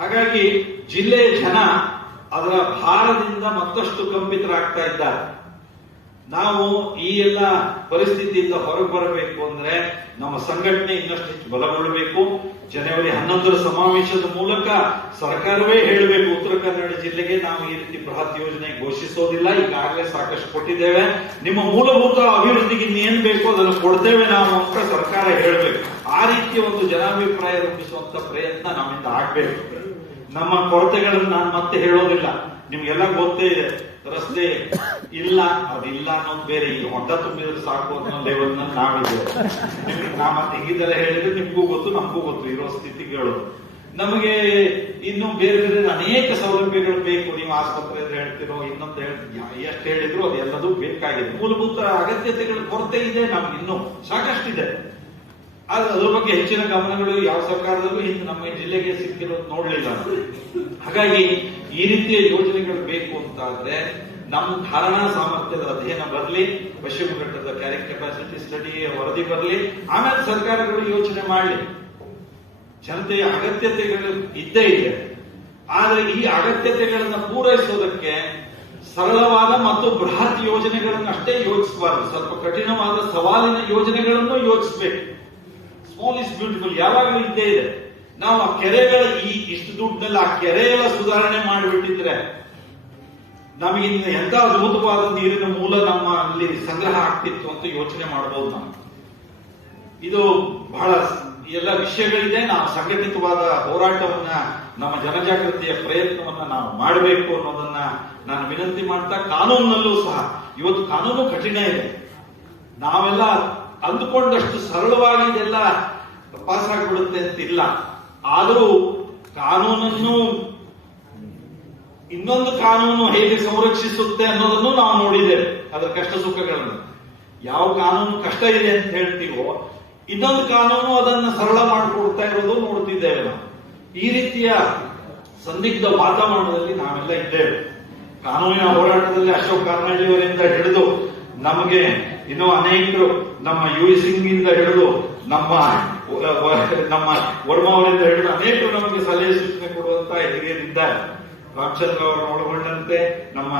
ಹಾಗಾಗಿ ಜಿಲ್ಲೆಯ ಜನ ಅದರ ಭಾರದಿಂದ ಮತ್ತಷ್ಟು ಕಂಪಿತರಾಗ್ತಾ ಇದ್ದಾರೆ. ನಾವು ಈ ಎಲ್ಲ ಪರಿಸ್ಥಿತಿಯಿಂದ ಹೊರಗೆ ಬರಬೇಕು ಅಂದ್ರೆ ನಮ್ಮ ಸಂಘಟನೆ ಇನ್ನಷ್ಟು ಹೆಚ್ಚು ಬಲಗೊಳ್ಳಬೇಕು. ಜನವರಿ 11ರ ಸಮಾವೇಶದ ಮೂಲಕ ಸರ್ಕಾರವೇ ಹೇಳಬೇಕು, ಉತ್ತರ ಕನ್ನಡ ಜಿಲ್ಲೆಗೆ ನಾವು ಈ ರೀತಿ ಬೃಹತ್ ಯೋಜನೆ ಘೋಷಿಸೋದಿಲ್ಲ, ಈಗಾಗಲೇ ಸಾಕಷ್ಟು ಕೊಟ್ಟಿದ್ದೇವೆ, ನಿಮ್ಮ ಮೂಲಭೂತ ಅಭಿವೃದ್ಧಿಗೆ ಇನ್ನೇನ್ ಬೇಕು ಅದನ್ನು ಕೊಡ್ತೇವೆ ನಾವು ಅಂತ ಸರ್ಕಾರ ಹೇಳಬೇಕು. ಆ ರೀತಿಯ ಒಂದು ಜನಾಭಿಪ್ರಾಯ ರೂಪಿಸುವಂತ ಪ್ರಯತ್ನ ನಮ್ಮಿಂದ ಆಗ್ಬೇಕು. ನಮ್ಮ ಕೊರತೆಗಳನ್ನು ನಾನು ಮತ್ತೆ ಹೇಳೋದಿಲ್ಲ, ನಿಮ್ಗೆಲ್ಲ ಗೊತ್ತೇ ಇದೆ. ರಸ್ತೆ ಇಲ್ಲ, ಅದಿಲ್ಲ ಅನ್ನೋದು ಬೇರೆ, ಈ ಹೊಂಡ ತುಂಬಿದ್ರೆ ಸಾಕು ಅನ್ನೋ ಲೆವೆಲ್ ನಲ್ಲಿ ನಾವಿದ್ದೇವೆ. ನಾ ಮತ್ತೆ ಹೀಗೆಲ್ಲ ಹೇಳಿದ್ರೆ ನಿಮ್ಗೂ ಗೊತ್ತು, ನಮಗೂ ಗೊತ್ತು ಇರೋ ಸ್ಥಿತಿಗಳು. ನಮಗೆ ಇನ್ನು ಬೇರೆ ಬೇರೆ ಅನೇಕ ಸೌಲಭ್ಯಗಳು ಬೇಕು. ನೀವು ಆಸ್ಪತ್ರೆ ಹೇಳ್ತಿರೋ, ಇನ್ನೊಂದು ಎಷ್ಟು ಹೇಳಿದ್ರು ಅದೆಲ್ಲದೂ ಬೇಕಾಗಿದೆ. ಮೂಲಭೂತ ಅಗತ್ಯತೆಗಳ ಕೊರತೆ ಇದೆ, ನಮ್ಗೆ ಇನ್ನೂ ಸಾಕಷ್ಟಿದೆ. ಆದ್ರೆ ಅದ್ರ ಬಗ್ಗೆ ಹೆಚ್ಚಿನ ಗಮನಗಳು ಯಾವ ಸರ್ಕಾರದಲ್ಲೂ ಹಿಂದೆ ನಮ್ಮ ಜಿಲ್ಲೆಗೆ ಸಿಕ್ಕಿರೋದು ನೋಡ್ಲಿಲ್ಲ. ಹಾಗಾಗಿ ಈ ರೀತಿಯ ಯೋಜನೆಗಳು ಬೇಕು ಅಂತ ಆದ್ರೆ ನಮ್ಮ ಧಾರಣಾ ಸಾಮರ್ಥ್ಯದ ಅಧ್ಯಯನ ಬರಲಿ, ಪಶ್ಚಿಮ ಘಟ್ಟದ ಕ್ಯಾರಿಂಗ್ ಕೆಪಾಸಿಟಿ ಸ್ಟಡಿ ವರದಿ ಬರಲಿ, ಆಮೇಲೆ ಸರ್ಕಾರಗಳು ಯೋಚನೆ ಮಾಡಲಿ. ಜನತೆಯ ಅಗತ್ಯತೆಗಳು ಇದ್ದೇ ಇದೆ. ಆದ್ರೆ ಈ ಅಗತ್ಯತೆಗಳನ್ನ ಪೂರೈಸೋದಕ್ಕೆ ಸರಳವಾದ ಮತ್ತು ಬೃಹತ್ ಯೋಜನೆಗಳನ್ನು ಅಷ್ಟೇ ಯೋಚಿಸಬಾರದು, ಸ್ವಲ್ಪ ಕಠಿಣವಾದ ಸವಾಲಿನ ಯೋಜನೆಗಳನ್ನು ಯೋಚಿಸಬೇಕು. ಸ್ಮಾಲ್ ಇಸ್ ಬ್ಯೂಟಿಫುಲ್ ಯಾವಾಗಲೂ ಇದ್ದೇ ಇದೆ. ನಾವು ಆ ಕೆರೆಗಳ ಇಷ್ಟು ದುಡ್ಡಲ್ಲಿ ಆ ಕೆರೆಗಳ ಸುಧಾರಣೆ ಮಾಡಿಬಿಟ್ಟಿದ್ರೆ ನಮಗಿನ್ನ ಎಂತ ಅದ್ಭುತವಾದ ನೀರಿನ ಮೂಲ ನಮ್ಮ ಅಲ್ಲಿ ಸಂಗ್ರಹ ಆಗ್ತಿತ್ತು ಅಂತ ಯೋಚನೆ ಮಾಡಬಹುದು. ನಾವು ಇದು ಬಹಳ ಎಲ್ಲ ವಿಷಯಗಳಿದೆ. ನಾವು ಸಂಘಟಿತವಾದ ಹೋರಾಟವನ್ನ, ನಮ್ಮ ಜನಜಾಗೃತಿಯ ಪ್ರಯತ್ನವನ್ನ ನಾವು ಮಾಡಬೇಕು ಅನ್ನೋದನ್ನ ನಾನು ವಿನಂತಿ ಮಾಡ್ತಾ, ಕಾನೂನಿನಲ್ಲೂ ಸಹ ಇವತ್ತು ಕಾನೂನು ಕಠಿಣ ಇದೆ. ನಾವೆಲ್ಲ ಅಂದುಕೊಂಡಷ್ಟು ಸರಳವಾಗಿ ಇದೆಲ್ಲ ಪಾಸ್ ಆಗಿಬಿಡುತ್ತೆ ಅಂತಿಲ್ಲ. ಆದರೂ ಕಾನೂನನ್ನು ಇನ್ನೊಂದು ಕಾನೂನು ಹೇಗೆ ಸಂರಕ್ಷಿಸುತ್ತೆ ಅನ್ನೋದನ್ನು ನಾವು ನೋಡಿದ್ದೇವೆ, ಅದರ ಕಷ್ಟ ಸುಖಗಳನ್ನು. ಯಾವ ಕಾನೂನು ಕಷ್ಟ ಇದೆ ಅಂತ ಹೇಳ್ತೀವೋ ಇನ್ನೊಂದು ಕಾನೂನು ಅದನ್ನು ಸರಳ ಮಾಡಿಕೊಡ್ತಾ ಇರೋದು ನೋಡ್ತಿದ್ದೇವೆ ನಾವು. ಈ ರೀತಿಯ ಸಂದಿಗ್ಧ ವಾತಾವರಣದಲ್ಲಿ ನಾವೆಲ್ಲ ಇದ್ದೇವೆ. ಕಾನೂನಿನ ಹೋರಾಟದಲ್ಲಿ ಅಶೋಕ್ ಕಾರನಾಡಿಯವರಿಂದ ಹಿಡಿದು ನಮಗೆ ಇನ್ನೂ ಅನೇಕರು, ನಮ್ಮ ಯು ಸಿಂಗ್ ಇಂದ ಹಿಡಿದು ನಮ್ಮ ವರ್ಮಾ ಅವರಿಂದ ಹಿಡಿದು ಅನೇಕರು ನಮಗೆ ಸಲಹೆ ಸೂಚನೆ ಕೊಡುವಂತ ಹಿರಿಯರಿದ್ದಾರೆ. ರಾಮಚಂದ್ರ ಅವರನ್ನು ಒಳಗೊಂಡಂತೆ, ನಮ್ಮ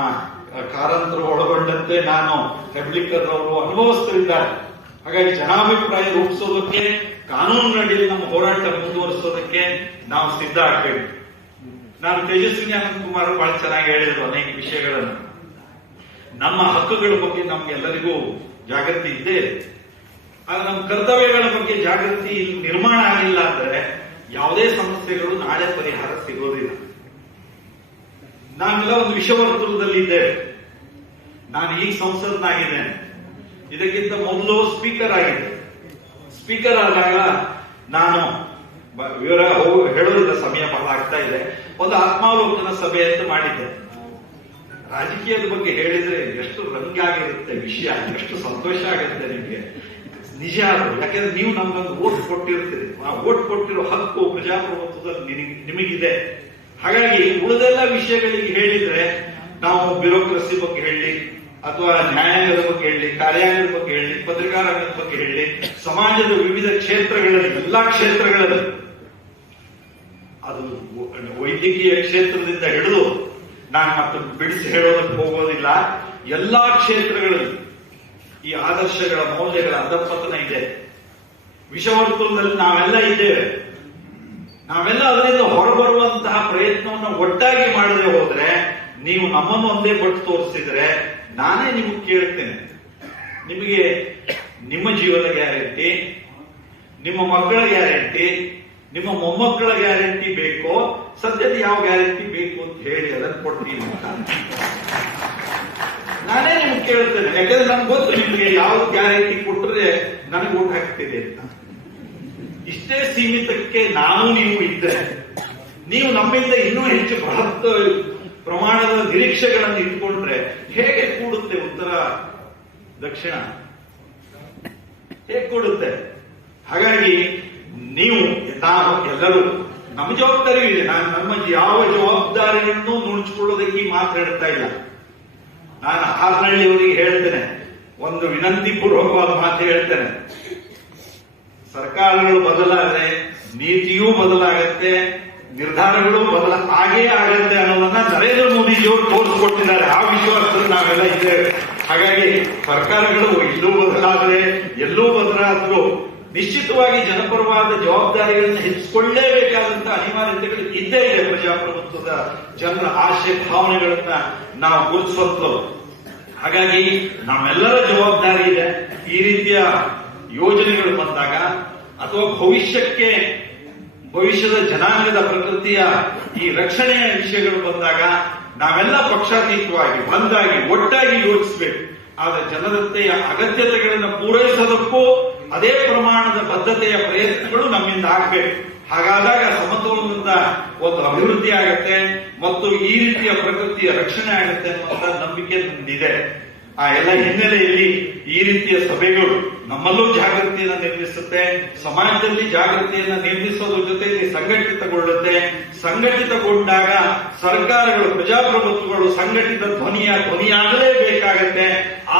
ಕಾರಂತರು ಒಳಗೊಂಡಂತೆ, ನಾನು ಹೆಬ್ಳಿಕರ್ ಅವರು ಅನುಭವಸ್ಥರಿದ್ದಾರೆ. ಹಾಗಾಗಿ ಜನಾಭಿಪ್ರಾಯ ರೂಪಿಸೋದಕ್ಕೆ, ಕಾನೂನಿನಡಿಯಲ್ಲಿ ನಮ್ಮ ಹೋರಾಟ ಮುಂದುವರಿಸೋದಕ್ಕೆ ನಾವು ಸಿದ್ಧ ಆಗ್ಬೇಕು. ನಾನು ತೇಜಸ್ವಿನಿ ಅನಂತಕುಮಾರ್ ಬಹಳ ಚೆನ್ನಾಗಿ ಹೇಳಿದ್ರು ಅನೇಕ ವಿಷಯಗಳನ್ನು. ನಮ್ಮ ಹಕ್ಕುಗಳ ಬಗ್ಗೆ ನಮ್ಗೆಲ್ಲರಿಗೂ ಜಾಗೃತಿ ಇದ್ದೇ ಇದೆ. ಆದ್ರೆ ನಮ್ಮ ಕರ್ತವ್ಯಗಳ ಬಗ್ಗೆ ಜಾಗೃತಿ ನಿರ್ಮಾಣ ಆಗಿಲ್ಲ ಅಂದ್ರೆ ಯಾವುದೇ ಸಮಸ್ಯೆಗಳು ನಾಳೆ ಪರಿಹಾರ ಸಿಗೋದಿಲ್ಲ. ನಾವೆಲ್ಲ ಒಂದು ವಿಷವರ್ತುಲದಲ್ಲಿ ಇದ್ದೇವೆ. ನಾನು ಈಗ ಸಂಸತ್ನಾಗಿದ್ದೇನೆ, ಇದಕ್ಕಿಂತ ಮೊದಲು ಸ್ಪೀಕರ್ ಆಗಿದೆ. ಸ್ಪೀಕರ್ ಆದಾಗ ನಾನು ವಿವರ ಹೇಳೋದಿಲ್ಲ, ಸಮಯ ಬಹಳ ಆಗ್ತಾ ಇದೆ. ಒಂದು ಆತ್ಮಾವಲೋಕನ ಸಭೆ ಅಂತ ಮಾಡಿದ್ದೆ. ರಾಜಕೀಯದ ಬಗ್ಗೆ ಹೇಳಿದ್ರೆ ಎಷ್ಟು ರಂಗಾಗಿರುತ್ತೆ ವಿಷಯ, ಎಷ್ಟು ಸಂತೋಷ ಆಗುತ್ತೆ ನಿಮ್ಗೆ. ನಿಜ ಅದು, ಯಾಕಂದ್ರೆ ನೀವು ನಮ್ಗೊಂದು ವೋಟ್ ಕೊಟ್ಟಿರ್ತೀರಿ. ಆ ವೋಟ್ ಕೊಟ್ಟಿರೋ ಹಕ್ಕು ಪ್ರಜಾಪ್ರಭುತ್ವದಲ್ಲಿ ನಿಮಗಿದೆ. ಹಾಗಾಗಿ ಉಳಿದೆಲ್ಲ ವಿಷಯಗಳಿಗೆ ಹೇಳಿದ್ರೆ ನಾವು ಬ್ಯೂರೋಕ್ರಸಿ ಬಗ್ಗೆ ಹೇಳಿ, ಅಥವಾ ನ್ಯಾಯಾಂಗದ ಬಗ್ಗೆ ಹೇಳಿ, ಕಾರ್ಯಾಂಗದ ಬಗ್ಗೆ ಹೇಳಿ, ಪತ್ರಿಕಾ ರಂಗದ ಬಗ್ಗೆ ಹೇಳಿ, ಸಮಾಜದ ವಿವಿಧ ಕ್ಷೇತ್ರಗಳಲ್ಲಿ, ಎಲ್ಲಾ ಕ್ಷೇತ್ರಗಳಲ್ಲಿ, ಅದು ವೈದ್ಯಕೀಯ ಕ್ಷೇತ್ರದಿಂದ ಹಿಡಿದು ನಾನು ಮತ್ತೆ ಬಿಡಿಸಿ ಹೇಳೋದಕ್ಕೆ ಹೋಗೋದಿಲ್ಲ, ಎಲ್ಲಾ ಕ್ಷೇತ್ರಗಳಲ್ಲಿ ಈ ಆದರ್ಶಗಳ ಮೌಲ್ಯಗಳ ಅಧಪತನ ಇದೆ. ವಿಷವರ್ತುಲದಲ್ಲಿ ನಾವೆಲ್ಲ ಇದ್ದೇವೆ. ನಾವೆಲ್ಲ ಅದರಿಂದ ಹೊರಬರುವಂತಹ ಪ್ರಯತ್ನವನ್ನು ಒಟ್ಟಾಗಿ ಮಾಡದೆ ಹೋದ್ರೆ, ನೀವು ನಮ್ಮನ್ನು ಒಂದೇ ಪಟ್ಟು ತೋರಿಸಿದ್ರೆ ನಾನೇ ನಿಮಗೆ ಕೇಳ್ತೇನೆ, ನಿಮಗೆ ನಿಮ್ಮ ಜೀವನ ಗ್ಯಾರಂಟಿ, ನಿಮ್ಮ ಮಕ್ಕಳ ಗ್ಯಾರಂಟಿ, ನಿಮ್ಮ ಮೊಮ್ಮಕ್ಕಳ ಗ್ಯಾರಂಟಿ ಬೇಕೋ, ಸದ್ಯದ ಯಾವ ಗ್ಯಾರಂಟಿ ಬೇಕು ಅಂತ ಹೇಳಿ ಅದನ್ನು ಕೊಡ್ತೀನಿ ಅಂತ ನಾನೇ ನಿಮ್ಗೆ ಕೇಳ್ತೇನೆ. ಯಾಕಂದ್ರೆ ನನ್ಗೆ ಗೊತ್ತು ನಿಮಗೆ ಯಾವ ಗ್ಯಾರಂಟಿ ಕೊಟ್ಟರೆ ನನಗೆ ಓಟ್ ಹಾಕ್ತಿದೆ ಅಂತ. ಇಷ್ಟೇ ಸೀಮಿತಕ್ಕೆ ನಾವು ನೀವು ಇದ್ದರೆ, ನೀವು ನಮ್ಮಿಂದ ಇನ್ನೂ ಹೆಚ್ಚು ಬೃಹತ್ ಪ್ರಮಾಣದ ನಿರೀಕ್ಷೆಗಳನ್ನು ಇಟ್ಕೊಂಡ್ರೆ ಹೇಗೆ ಕೂಡುತ್ತೆ ಉತ್ತರ ದಕ್ಷಿಣ, ಹೇಗೆ ಕೂಡುತ್ತೆ? ಹಾಗಾಗಿ ನೀವು, ನಾವು ಎಲ್ಲರೂ ನಮ್ಮ ಜವಾಬ್ದಾರಿ ಇದೆ. ನಾನು ನಮ್ಮ ಯಾವ ಜವಾಬ್ದಾರಿಯನ್ನು ನುಣುಚಿಕೊಳ್ಳೋದಕ್ಕೆ ಮಾತಾಡ್ತಾ ಇಲ್ಲ. ನಾನು ಹಾಸನಹಳ್ಳಿಯವರಿಗೆ ಹೇಳ್ತೇನೆ, ಒಂದು ವಿನಂತಿ ಪೂರ್ವಕವಾದ ಮಾತು ಹೇಳ್ತೇನೆ. ಸರ್ಕಾರಗಳು ಬದಲಾದ್ರೆ ನೀತಿಯೂ ಬದಲಾಗತ್ತೆ, ನಿರ್ಧಾರಗಳು ಆಗೇ ಆಗತ್ತೆ ಅನ್ನೋದನ್ನ ನರೇಂದ್ರ ಮೋದಿಜಿಯವರು ತೋರಿಸಿಕೊಟ್ಟಿದ್ದಾರೆ. ಆ ವಿಶ್ವಾಸದಲ್ಲಿ ನಾವೆಲ್ಲ ಇದ್ದೇವೆ. ಹಾಗಾಗಿ ಸರ್ಕಾರಗಳು ಇಲ್ಲೂ ಬದಲಾದ್ರೆ ಎಲ್ಲೂ ಬದಲಾದ್ರು ನಿಶ್ಚಿತವಾಗಿ ಜನಪರವಾದ ಜವಾಬ್ದಾರಿಗಳನ್ನು ಹೆಚ್ಚಿಕೊಳ್ಳಲೇಬೇಕಾದಂತಹ ಅನಿವಾರ್ಯತೆಗಳು ಇದ್ದೇ ಇದೆ. ಪ್ರಜಾಪ್ರಭುತ್ವದ ಜನರ ಆಶೆ ಭಾವನೆಗಳನ್ನ ನಾವು ಗುರುತಿಸುವಂಥದ್ದು. ಹಾಗಾಗಿ ನಮ್ಮೆಲ್ಲರ ಜವಾಬ್ದಾರಿ ಇದೆ. ಈ ರೀತಿಯ ಯೋಜನೆಗಳು ಬಂದಾಗ, ಅಥವಾ ಭವಿಷ್ಯದ ಜನಾಂಗದ ಪ್ರಕೃತಿಯ ಈ ರಕ್ಷಣೆಯ ವಿಷಯಗಳು ಬಂದಾಗ ನಾವೆಲ್ಲ ಪಕ್ಷಾತೀತವಾಗಿ ಒಂದಾಗಿ ಒಟ್ಟಾಗಿ ಯೋಚಿಸಬೇಕು. ಆದ್ರೆ ಜನತೆಯ ಅಗತ್ಯತೆಗಳನ್ನು ಪೂರೈಸೋದಕ್ಕೂ ಅದೇ ಪ್ರಮಾಣದ ಬದ್ಧತೆಯ ಪ್ರಯತ್ನಗಳು ನಮ್ಮಿಂದ ಆಗಬೇಕು. ಹಾಗಾದಾಗ ಸಮತೋಲನದ ಒಂದು ಅಭಿವೃದ್ಧಿ ಆಗತ್ತೆ ಮತ್ತು ಈ ರೀತಿಯ ಪ್ರಕೃತಿಯ ರಕ್ಷಣೆ ಆಗತ್ತೆ ಅನ್ನುವಂತ ನಂಬಿಕೆ ನಮ್ದಿದೆ. ಆ ಎಲ್ಲ ಹಿನ್ನೆಲೆಯಲ್ಲಿ ಈ ರೀತಿಯ ಸಭೆಗಳು ನಮ್ಮಲ್ಲೂ ಜಾಗೃತಿಯನ್ನು ನಿರ್ಮಿಸುತ್ತೆ, ಸಮಾಜದಲ್ಲಿ ಜಾಗೃತಿಯನ್ನು ನಿರ್ಮಿಸೋದ್ರ ಜೊತೆಯಲ್ಲಿ ಸಂಘಟಿತಗೊಳ್ಳುತ್ತೆ. ಸಂಘಟಿತಗೊಂಡಾಗ ಸರ್ಕಾರಗಳು, ಪ್ರಜಾಪ್ರಭುತ್ವಗಳು ಸಂಘಟಿತ ಧ್ವನಿಯಾಗಲೇಬೇಕಾಗತ್ತೆ.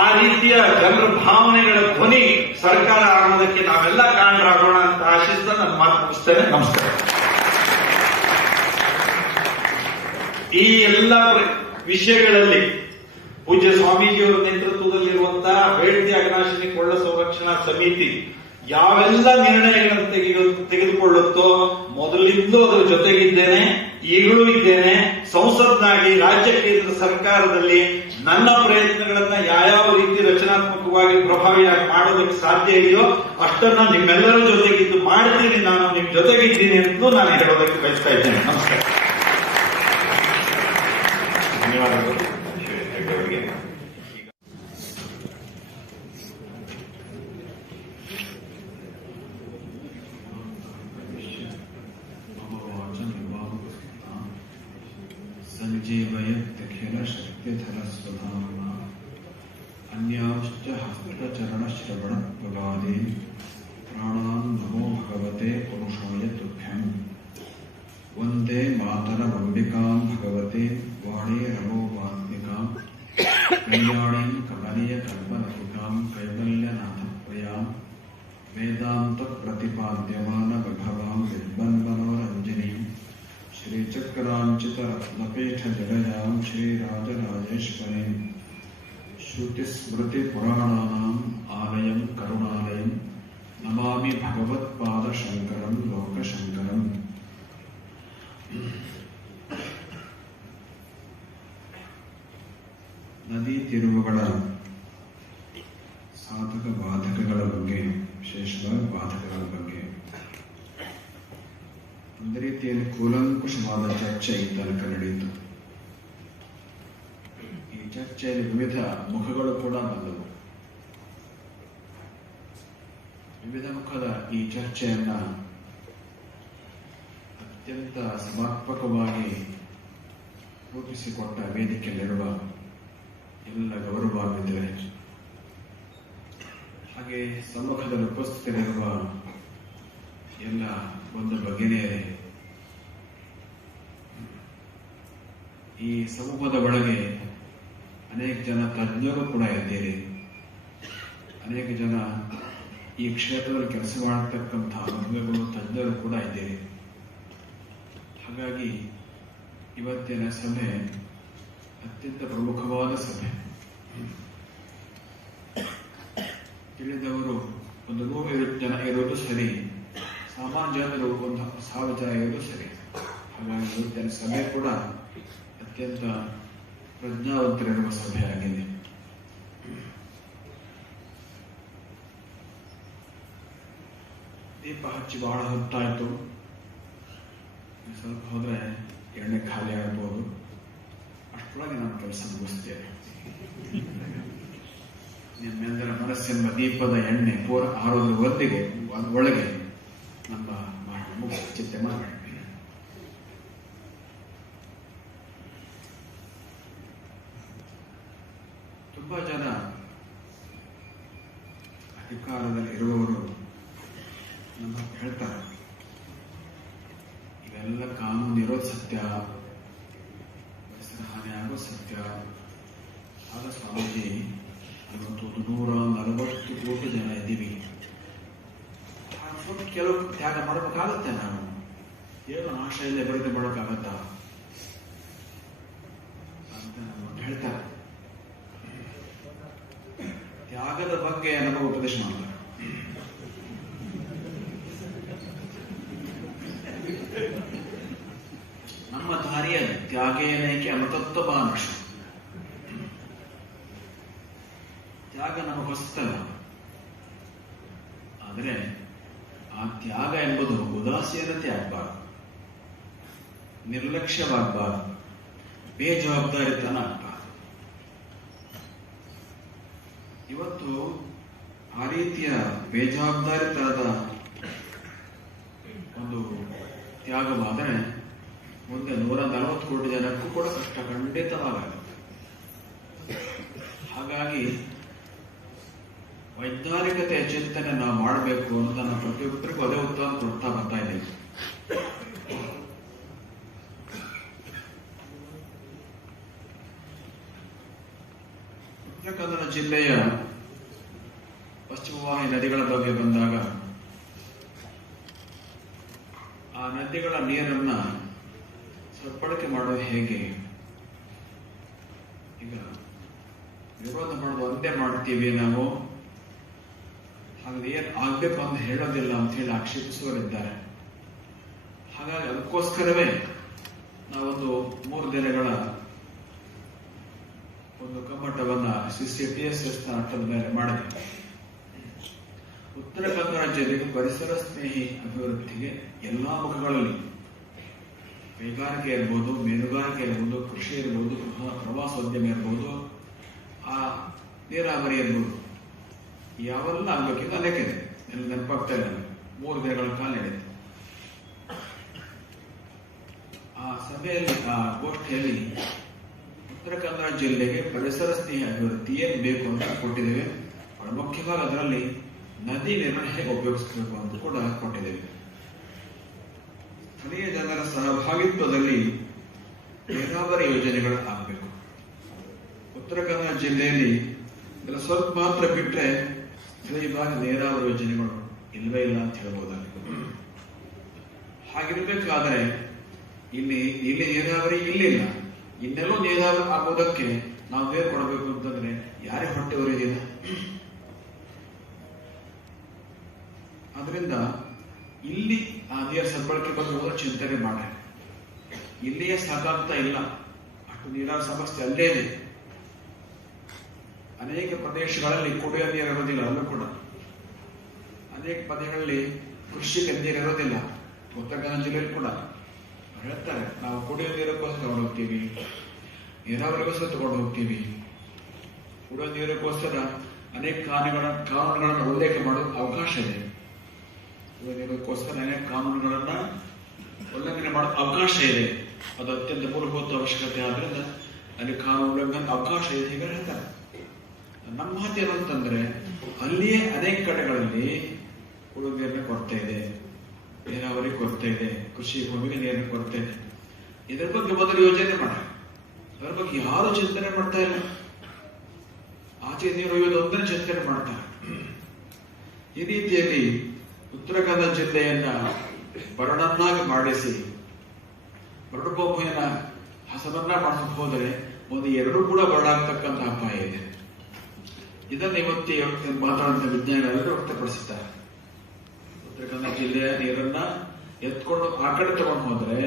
ಆ ರೀತಿಯ ಜನರ ಭಾವನೆಗಳ ಧ್ವನಿ ಸರ್ಕಾರ ಆಗೋದಕ್ಕೆ ನಾವೆಲ್ಲ ಕಾರಣರಾಗೋಣ ಅಂತ ಆಶಿಸ್ತಾ ನನ್ನ ಮಾತು ಮುಗಿಸ್ತೇನೆ. ನಮಸ್ಕಾರ. ಈ ಎಲ್ಲ ವಿಷಯಗಳಲ್ಲಿ ಪೂಜ್ಯ ಸ್ವಾಮೀಜಿಯವರ ನೇತೃತ್ವದಲ್ಲಿರುವಂತಹ ಬೇಡ್ತಿ ಅಘನಾಶಿನಿ ಕೊಳ್ಳ ಸಂರಕ್ಷಣಾ ಸಮಿತಿ ಯಾವೆಲ್ಲ ನಿರ್ಣಯಗಳನ್ನು ತೆಗೆದುಕೊಳ್ಳುತ್ತೋ ಮೊದಲಿಂದಲೂ ಅದರ ಜೊತೆಗಿದ್ದೇನೆ, ಈಗಲೂ ಇದ್ದೇನೆ. ಸಂಸತ್ನಾಗಿ, ರಾಜ್ಯ ಕೇಂದ್ರ ಸರ್ಕಾರದಲ್ಲಿ ನನ್ನ ಪ್ರಯತ್ನಗಳನ್ನ ಯಾವ್ಯಾವ ರೀತಿ ರಚನಾತ್ಮಕವಾಗಿ ಪ್ರಭಾವಿಯಾಗಿ ಮಾಡೋದಕ್ಕೆ ಸಾಧ್ಯ ಇದೆಯೋ ಅಷ್ಟನ್ನ ನಿಮ್ಮೆಲ್ಲರ ಜೊತೆಗಿದ್ದು ಮಾಡ್ತೀನಿ. ನಾನು ನಿಮ್ ಜೊತೆಗಿದ್ದೀನಿ ಎಂದು ನಾನು ಹೇಳೋದಕ್ಕೆ ಬಯಸ್ತಾ ಇದ್ದೇನೆ. ನಮಸ್ಕಾರ. ಧನ್ಯವಾದಗಳು. ಸಂಜೀವಯತ್ಯಖಿಲ ಶಕ್ತಿಧರ ಸ್ವಧಾಮ ಅನ್ಯಾಶ್ಚ ಹಸ್ತಚರಣ ಶ್ರವಣ ಪ್ರಭಾದೇ ಪ್ರಾಣ ಭಗವತೆ ಪುರುಷಾಯ ತುಭ್ಯಂ. ವಂದೇ ಮಾತರಮಂಬಿಕಾಂ ಭಗವತೆ ವಾಣಿ ರಮೋಪಾತ್ಮಿಕಾಂ ಕಲ್ಯಾಣೀಂ ಕಮನೀಯ ಕಲ್ಪಲತಿಕಾಂ ಕೈವಲ್ಯನಾಥ ಪ್ರಿಯಾಂ ವೇದಾಂತ ಪ್ರತಿಪಾದ್ಯಮಾನ ವಿಭವಾಂ ವಿದ್ವನ್ಮನೋರಂಜನೀಂ ಶ್ರೀಚಕ್ರಾಂಚಿತ ರತ್ನಪೀಠ ಜಡಯಾಂ ಶ್ರೀರಾಜರಾಜೇಶ್ವರೀಂ ಶ್ರುತಿಸ್ಮೃತಿ ಪುರಾಣಾನಾಂ ಆಲಯಂ ಕರುಣಾಲಯಂ ನಮಾಮಿ ಭಗವತ್ಪಾದ ಶಂಕರಂ ಲೋಕಶಂಕರಂ. ನದಿ ತಿರುವುಗಳ ಸಾಧಕ ಬಾಧಕಗಳ ಬಗ್ಗೆ, ವಿಶೇಷವಾಗಿ ಬಾಧಕಗಳ ಬಗ್ಗೆ ಒಂದು ರೀತಿಯಲ್ಲಿ ಕೂಲಂಕುಷವಾದ ಚರ್ಚೆ ಈ ತನಕ ನಡೆಯಿತು. ಈ ಚರ್ಚೆಯಲ್ಲಿ ವಿವಿಧ ಮುಖಗಳು ಕೂಡ ಬಂದವು. ವಿವಿಧ ಮುಖದ ಈ ಚರ್ಚೆಯನ್ನ ಅತ್ಯಂತ ಸಮರ್ಪಕವಾಗಿ ರೂಪಿಸಿಕೊಟ್ಟ ವೇದಿಕೆಯಲ್ಲಿರುವ ಎಲ್ಲ ಗೌರವಾನ್ವಿತರೇ, ಹಾಗೆ ಸಮ್ಮುಖದಲ್ಲಿ ಉಪಸ್ಥಿತರಿರುವ ಎಲ್ಲ ಒಂದು ಭಗಿನಿಯರೇ, ಈ ಸಮೂಹದ ಒಳಗೆ ಅನೇಕ ಜನ ತಜ್ಞರು ಕೂಡ ಇದ್ದೀರಿ. ಅನೇಕ ಜನ ಈ ಕ್ಷೇತ್ರದಲ್ಲಿ ಕೆಲಸ ಮಾಡತಕ್ಕಂತಹ ಅನುಭವಿಗಳು ತಜ್ಞರು ಕೂಡ ಇದ್ದೀರಿ. ಹಾಗಾಗಿ ಇವತ್ತಿನ ಸಭೆ ಅತ್ಯಂತ ಪ್ರಮುಖವಾದ ಸಭೆ. ತಿಳಿದವರು ಒಂದು 100 ಜನ ಇರೋದು ಸರಿ, ಸಾಮಾನ್ಯ ಜನರು ಒಂದು 1000 ಜನ ಇರೋದು ಸರಿ. ಹಾಗಾಗಿ ಇವತ್ತಿನ ಸಭೆ ಕೂಡ ಅತ್ಯಂತ ಪ್ರಜ್ಞಾವಂತರಿರುವ ಸಭೆಯಾಗಿದೆ. ದೀಪ ಹಚ್ಚಿ ಬಹಳ ಹೊತ್ತಾಯಿತು. ಸ್ವಲ್ಪ ಹೋದ್ರೆ ಎಣ್ಣೆ ಖಾಲಿ ಆಗ್ಬೋದು. ಅಷ್ಟೊಳಗೆ ನಾನು ಕೆಲಸ ಮುಗಿಸ್ತೇನೆ. ನಿಮ್ಮೆಲ್ಲರ ಮನಸ್ಸೆಂಬ ದೀಪದ ಎಣ್ಣೆ ಪೂರ ಆರೋದ್ರ ಒಳಗೆ ನಮ್ಮ ಚಿಂತೆ ಮಾಡಿ. ತುಂಬಾ ಜನ ಅಧಿಕಾರದಲ್ಲಿ ಇರುವವರು ನಮ್ಮ ಹೇಳ್ತಾರೆ, ಇವೆಲ್ಲ ಕಾನೂನು ಇರೋದು ಸತ್ಯ, ಪರಿಸರ ಹಾನಿ ಆಗೋದು ಸತ್ಯ. ಆಗ ಸ್ವಾಮೀಜಿ, ಇವತ್ತು 140 ಕೋಟಿ ಜನ ಇದ್ದೀವಿ, ಕೆಲವು ತ್ಯಾಗ ಮಾಡಬೇಕಾಗತ್ತೆ. ನಾವು ಏನು ಆಶೆಯಲ್ಲೇ ಬರೆದು ಮಾಡೋಕ್ಕಾಗತ್ತ ಅಂತ ನಾವು ಹೇಳ್ತಾರೆ. ತ್ಯಾಗದ ಬಗ್ಗೆ ನಮಗೆ ಉಪದೇಶ ಮಾಡ್ತಾರೆ. ನಮ್ಮ ದಾರಿಯ ತ್ಯಾಗೇನೈಕೆ ಅಮತತ್ವಮಾನುಷ. ತ್ಯಾಗ ನಮಗೆ ಹೊಸತಲ್ಲ, ಆದರೆ ಆ ತ್ಯಾಗ ಎಂಬುದು ಉದಾಸೀನತೆ ಆಗಬಾರದು, ನಿರ್ಲಕ್ಷ್ಯವಾಗಬಾರದು, ಬೇಜವಾಬ್ದಾರಿತನ ಆಗಬಾರದು. ಇವತ್ತು ಆ ರೀತಿಯ ಬೇಜವಾಬ್ದಾರಿತನದ ಒಂದು ತ್ಯಾಗವಾದರೆ ಮುಂದೆ 140 ಕೋಟಿ ಜನಕ್ಕೂ ಕೂಡ ಕಷ್ಟ ಖಂಡಿತವಾಗುತ್ತೆ. ಹಾಗಾಗಿ ವೈಜ್ಞಾನಿಕತೆಯ ಚಿಂತನೆ ನಾವು ಮಾಡಬೇಕು ಅಂತ ನಾವು ಪ್ರತಿಯೊಬ್ಬರಿಗೂ ಅದೇ ಉತ್ತರ ಕೊಡ್ತಾ ಬರ್ತಾ ಇದ್ದೀವಿ. ಉತ್ತರ ಕನ್ನಡ ಜಿಲ್ಲೆಯ ಪಶ್ಚಿಮವಾಹಿ ನದಿಗಳ ಬಗ್ಗೆ ಬಂದಾಗ, ಆ ನದಿಗಳ ನೀರನ್ನ ಸದ್ಬಳಕೆ ಮಾಡೋದು ಹೇಗೆ? ಈಗ ವಿರೋಧ ಮಾಡೋದು ಒಂದೇ ಮಾಡ್ತೀವಿ ನಾವು, ಹಾಗೆ ಏನ್ ಆಗ್ಬೇಕು ಅಂತ ಹೇಳೋದಿಲ್ಲ ಅಂತ ಹೇಳಿ ಆಕ್ಷೇಪಿಸುವವರಿದ್ದಾರೆ. ಹಾಗಾಗಿ ಅದಕ್ಕೋಸ್ಕರವೇ ನಾವೊಂದು 3 ದಿನಗಳ ಒಂದು ಕಮ್ಮಟವನ್ನ CCTSS ಅರ್ಥದ ಮೇಲೆ ಮಾಡಿದ್ವಿ. ಉತ್ತರ ಕನ್ನಡ ಜಿಲ್ಲೆಗೆ ಪರಿಸರ ಸ್ನೇಹಿ ಅಭಿವೃದ್ಧಿಗೆ ಎಲ್ಲಾ ಮುಖಗಳಲ್ಲಿ, ಕೈಗಾರಿಕೆ ಇರ್ಬೋದು, ಮೀನುಗಾರಿಕೆ ಇರ್ಬೋದು, ಕೃಷಿ ಇರ್ಬೋದು, ಪ್ರವಾಸೋದ್ಯಮ ಇರ್ಬೋದು, ಆ ನೀರಾವರಿ ಇರ್ಬೋದು, ಯಾವೆಲ್ಲ ಆಗ್ಬೇಕಿಂತ ಅನೇಕ ಇದೆ. ಎಲ್ಲ ನೆನಪಾಗ್ತಾ ಇಲ್ಲ. 3 ದಿನಗಳ ಕಾಲ ನಡೆಯಿತು. ಆ ಸಭೆಯಲ್ಲಿ, ಆ ಗೋಷ್ಠಿಯಲ್ಲಿ ಉತ್ತರ ಕನ್ನಡ ಜಿಲ್ಲೆಗೆ ಪರಿಸರ ಸ್ನೇಹಿ ಅಭಿವೃದ್ಧಿ ಏನ್ ಬೇಕು ಅಂತ ಕೊಟ್ಟಿದ್ದೇವೆ. ಬಹಳ ಮುಖ್ಯವಾಗಿ ಅದರಲ್ಲಿ ನದಿ ನೀರನ್ನು ಹೇಗೆ ಉಪಯೋಗಿಸಬೇಕು ಅಂತ ಕೂಡ ಕೊಟ್ಟಿದ್ದೇವೆ. ಭಾಗಿತ್ವದಲ್ಲಿ ನೀರಾವರಿ ಯೋಜನೆಗಳು ಆಗಬೇಕು. ಉತ್ತರ ಕನ್ನಡ ಜಿಲ್ಲೆಯಲ್ಲಿ ಇದರ ಸ್ವಲ್ಪ ಮಾತ್ರ ಬಿಟ್ಟರೆ ಇವಾಗ ನೀರಾವರಿ ಯೋಜನೆಗಳು ಇಲ್ಲವೇ ಇಲ್ಲ ಅಂತ ಹೇಳ್ಬೋದಾಗಿದೆ. ಹಾಗಿರ್ಬೇಕಾದ್ರೆ ಇಲ್ಲಿ ನೀರಾವರಿ ಇಲ್ಲಿಲ್ಲ, ಇನ್ನೆಲ್ಲೋ ನೀರಾವರಿ ಆಗೋದಕ್ಕೆ ನಾವು ಬೇರೆ ಕೊಡಬೇಕು ಅಂತಂದ್ರೆ ಯಾರೇ ಹೊಟ್ಟೆ ಹೊರೆದಿಲ್ಲ. ಆದ್ರಿಂದ ಇಲ್ಲಿ ಆ ನೀರು ಸದ್ಬಳಕೆ ಬಗ್ಗೆ ಚಿಂತನೆ ಮಾಡ, ಇಲ್ಲಿಯೇ ಸಾಕಾಗ್ತಾ ಇಲ್ಲ, ಅಷ್ಟು ನೀರಾವರಿ ಸಮಸ್ಯೆ ಅಲ್ಲೇ ಇದೆ. ಅನೇಕ ಪ್ರದೇಶಗಳಲ್ಲಿ ಕುಡಿಯೋ ನೀರು ಇರೋದಿಲ್ಲ, ಅಲ್ಲೂ ಕೂಡ ಅನೇಕ ಪ್ರದೇಶಗಳಲ್ಲಿ ಕೃಷಿಗೆ ನೀರು ಇರೋದಿಲ್ಲ. ಉತ್ತರ ಕನ್ನಡ ಜಿಲ್ಲೆಯಲ್ಲಿ ಕೂಡ ಹೇಳ್ತಾರೆ, ನಾವು ಕುಡಿಯೋ ನೀರಕ್ಕೋಸ್ಕರ ತಗೊಂಡು ಹೋಗ್ತೀವಿ, ನೀರಾವರಿಗೋಸ್ಕರ ತಗೊಂಡು ಹೋಗ್ತೀವಿ. ಕುಡಿಯೋ ನೀರಿಗೋಸ್ಕರ ಅನೇಕ ಕಾನೂನುಗಳನ್ನು ಉಲ್ಲೇಖ ಮಾಡೋ ಅವಕಾಶ ಇದೆ. ಕುಡಿಯೋ ನೀರಿಗೋಸ್ಕರ ಅನೇಕ ಕಾನೂನುಗಳನ್ನ ಉಲ್ಲಂಘನೆ ಮಾಡೋ ಅವಕಾಶ ಇದೆ. ಅದು ಅತ್ಯಂತ ಮೂಲಭೂತ ಅವಶ್ಯಕತೆ ಆದ್ರಿಂದ ಅಲ್ಲಿ ಕಾನೂನು ಉಲ್ಲಂಘನೆ ಅವಕಾಶ ಇದೆ ಹೀಗೆ ಹೇಳ್ತಾರೆ. ನಮ್ಮ ಮಾತು ಏನು ಅಂತಂದ್ರೆ, ಅಲ್ಲಿಯೇ ಅನೇಕ ಕಡೆಗಳಲ್ಲಿ ಕುಡಿಯೋ ನೀರಿನ ಕೊರತೆ ಇದೆ, ನೀರಾವರಿ ಕೊರತೆ ಇದೆ, ಕೃಷಿ ಭೂಮಿಗೆ ನೀರಿನ ಕೊರತೆ ಇದೆ. ಇದರ ಬಗ್ಗೆ ಮೊದಲು ಯೋಜನೆ ಮಾಡ, ಅದರ ಬಗ್ಗೆ ಯಾರು ಚಿಂತನೆ ಮಾಡ್ತಾ ಇಲ್ಲ. ಆಚೆ ನೀರು ಒಯ್ಯೋದು ಒಂದನ್ನು ಚಿಂತನೆ ಮಾಡ್ತಾರೆ. ಈ ರೀತಿಯಲ್ಲಿ ಉತ್ತರ ಕನ್ನಡ ಜಿಲ್ಲೆಯನ್ನ ಬರಡನ್ನಾಗಿ ಮಾಡಿಸಿ ಬರಡು ಭೂಮಿಯನ್ನ ಹಸನನ್ನ ಮಾಡ್ಕೊಂಡು ಹೋದರೆ ಒಂದು ಎರಡೂ ಕೂಡ ಬರಡಾಗ್ತಕ್ಕಂಥ ಅಪಾಯ ಇದೆ. ಇದನ್ನು ಇವತ್ತು ಮಾತಾಡುವಂತ ವಿಜ್ಞಾನಿಗಳೆಲ್ಲರೂ ವ್ಯಕ್ತಪಡಿಸುತ್ತಾರೆ. ಉತ್ತರ ಕನ್ನಡ ಜಿಲ್ಲೆಯ ನೀರನ್ನ ಎತ್ಕೊಂಡು ಆ ಕಡೆ ತಗೊಂಡು ಹೋದ್ರೆ,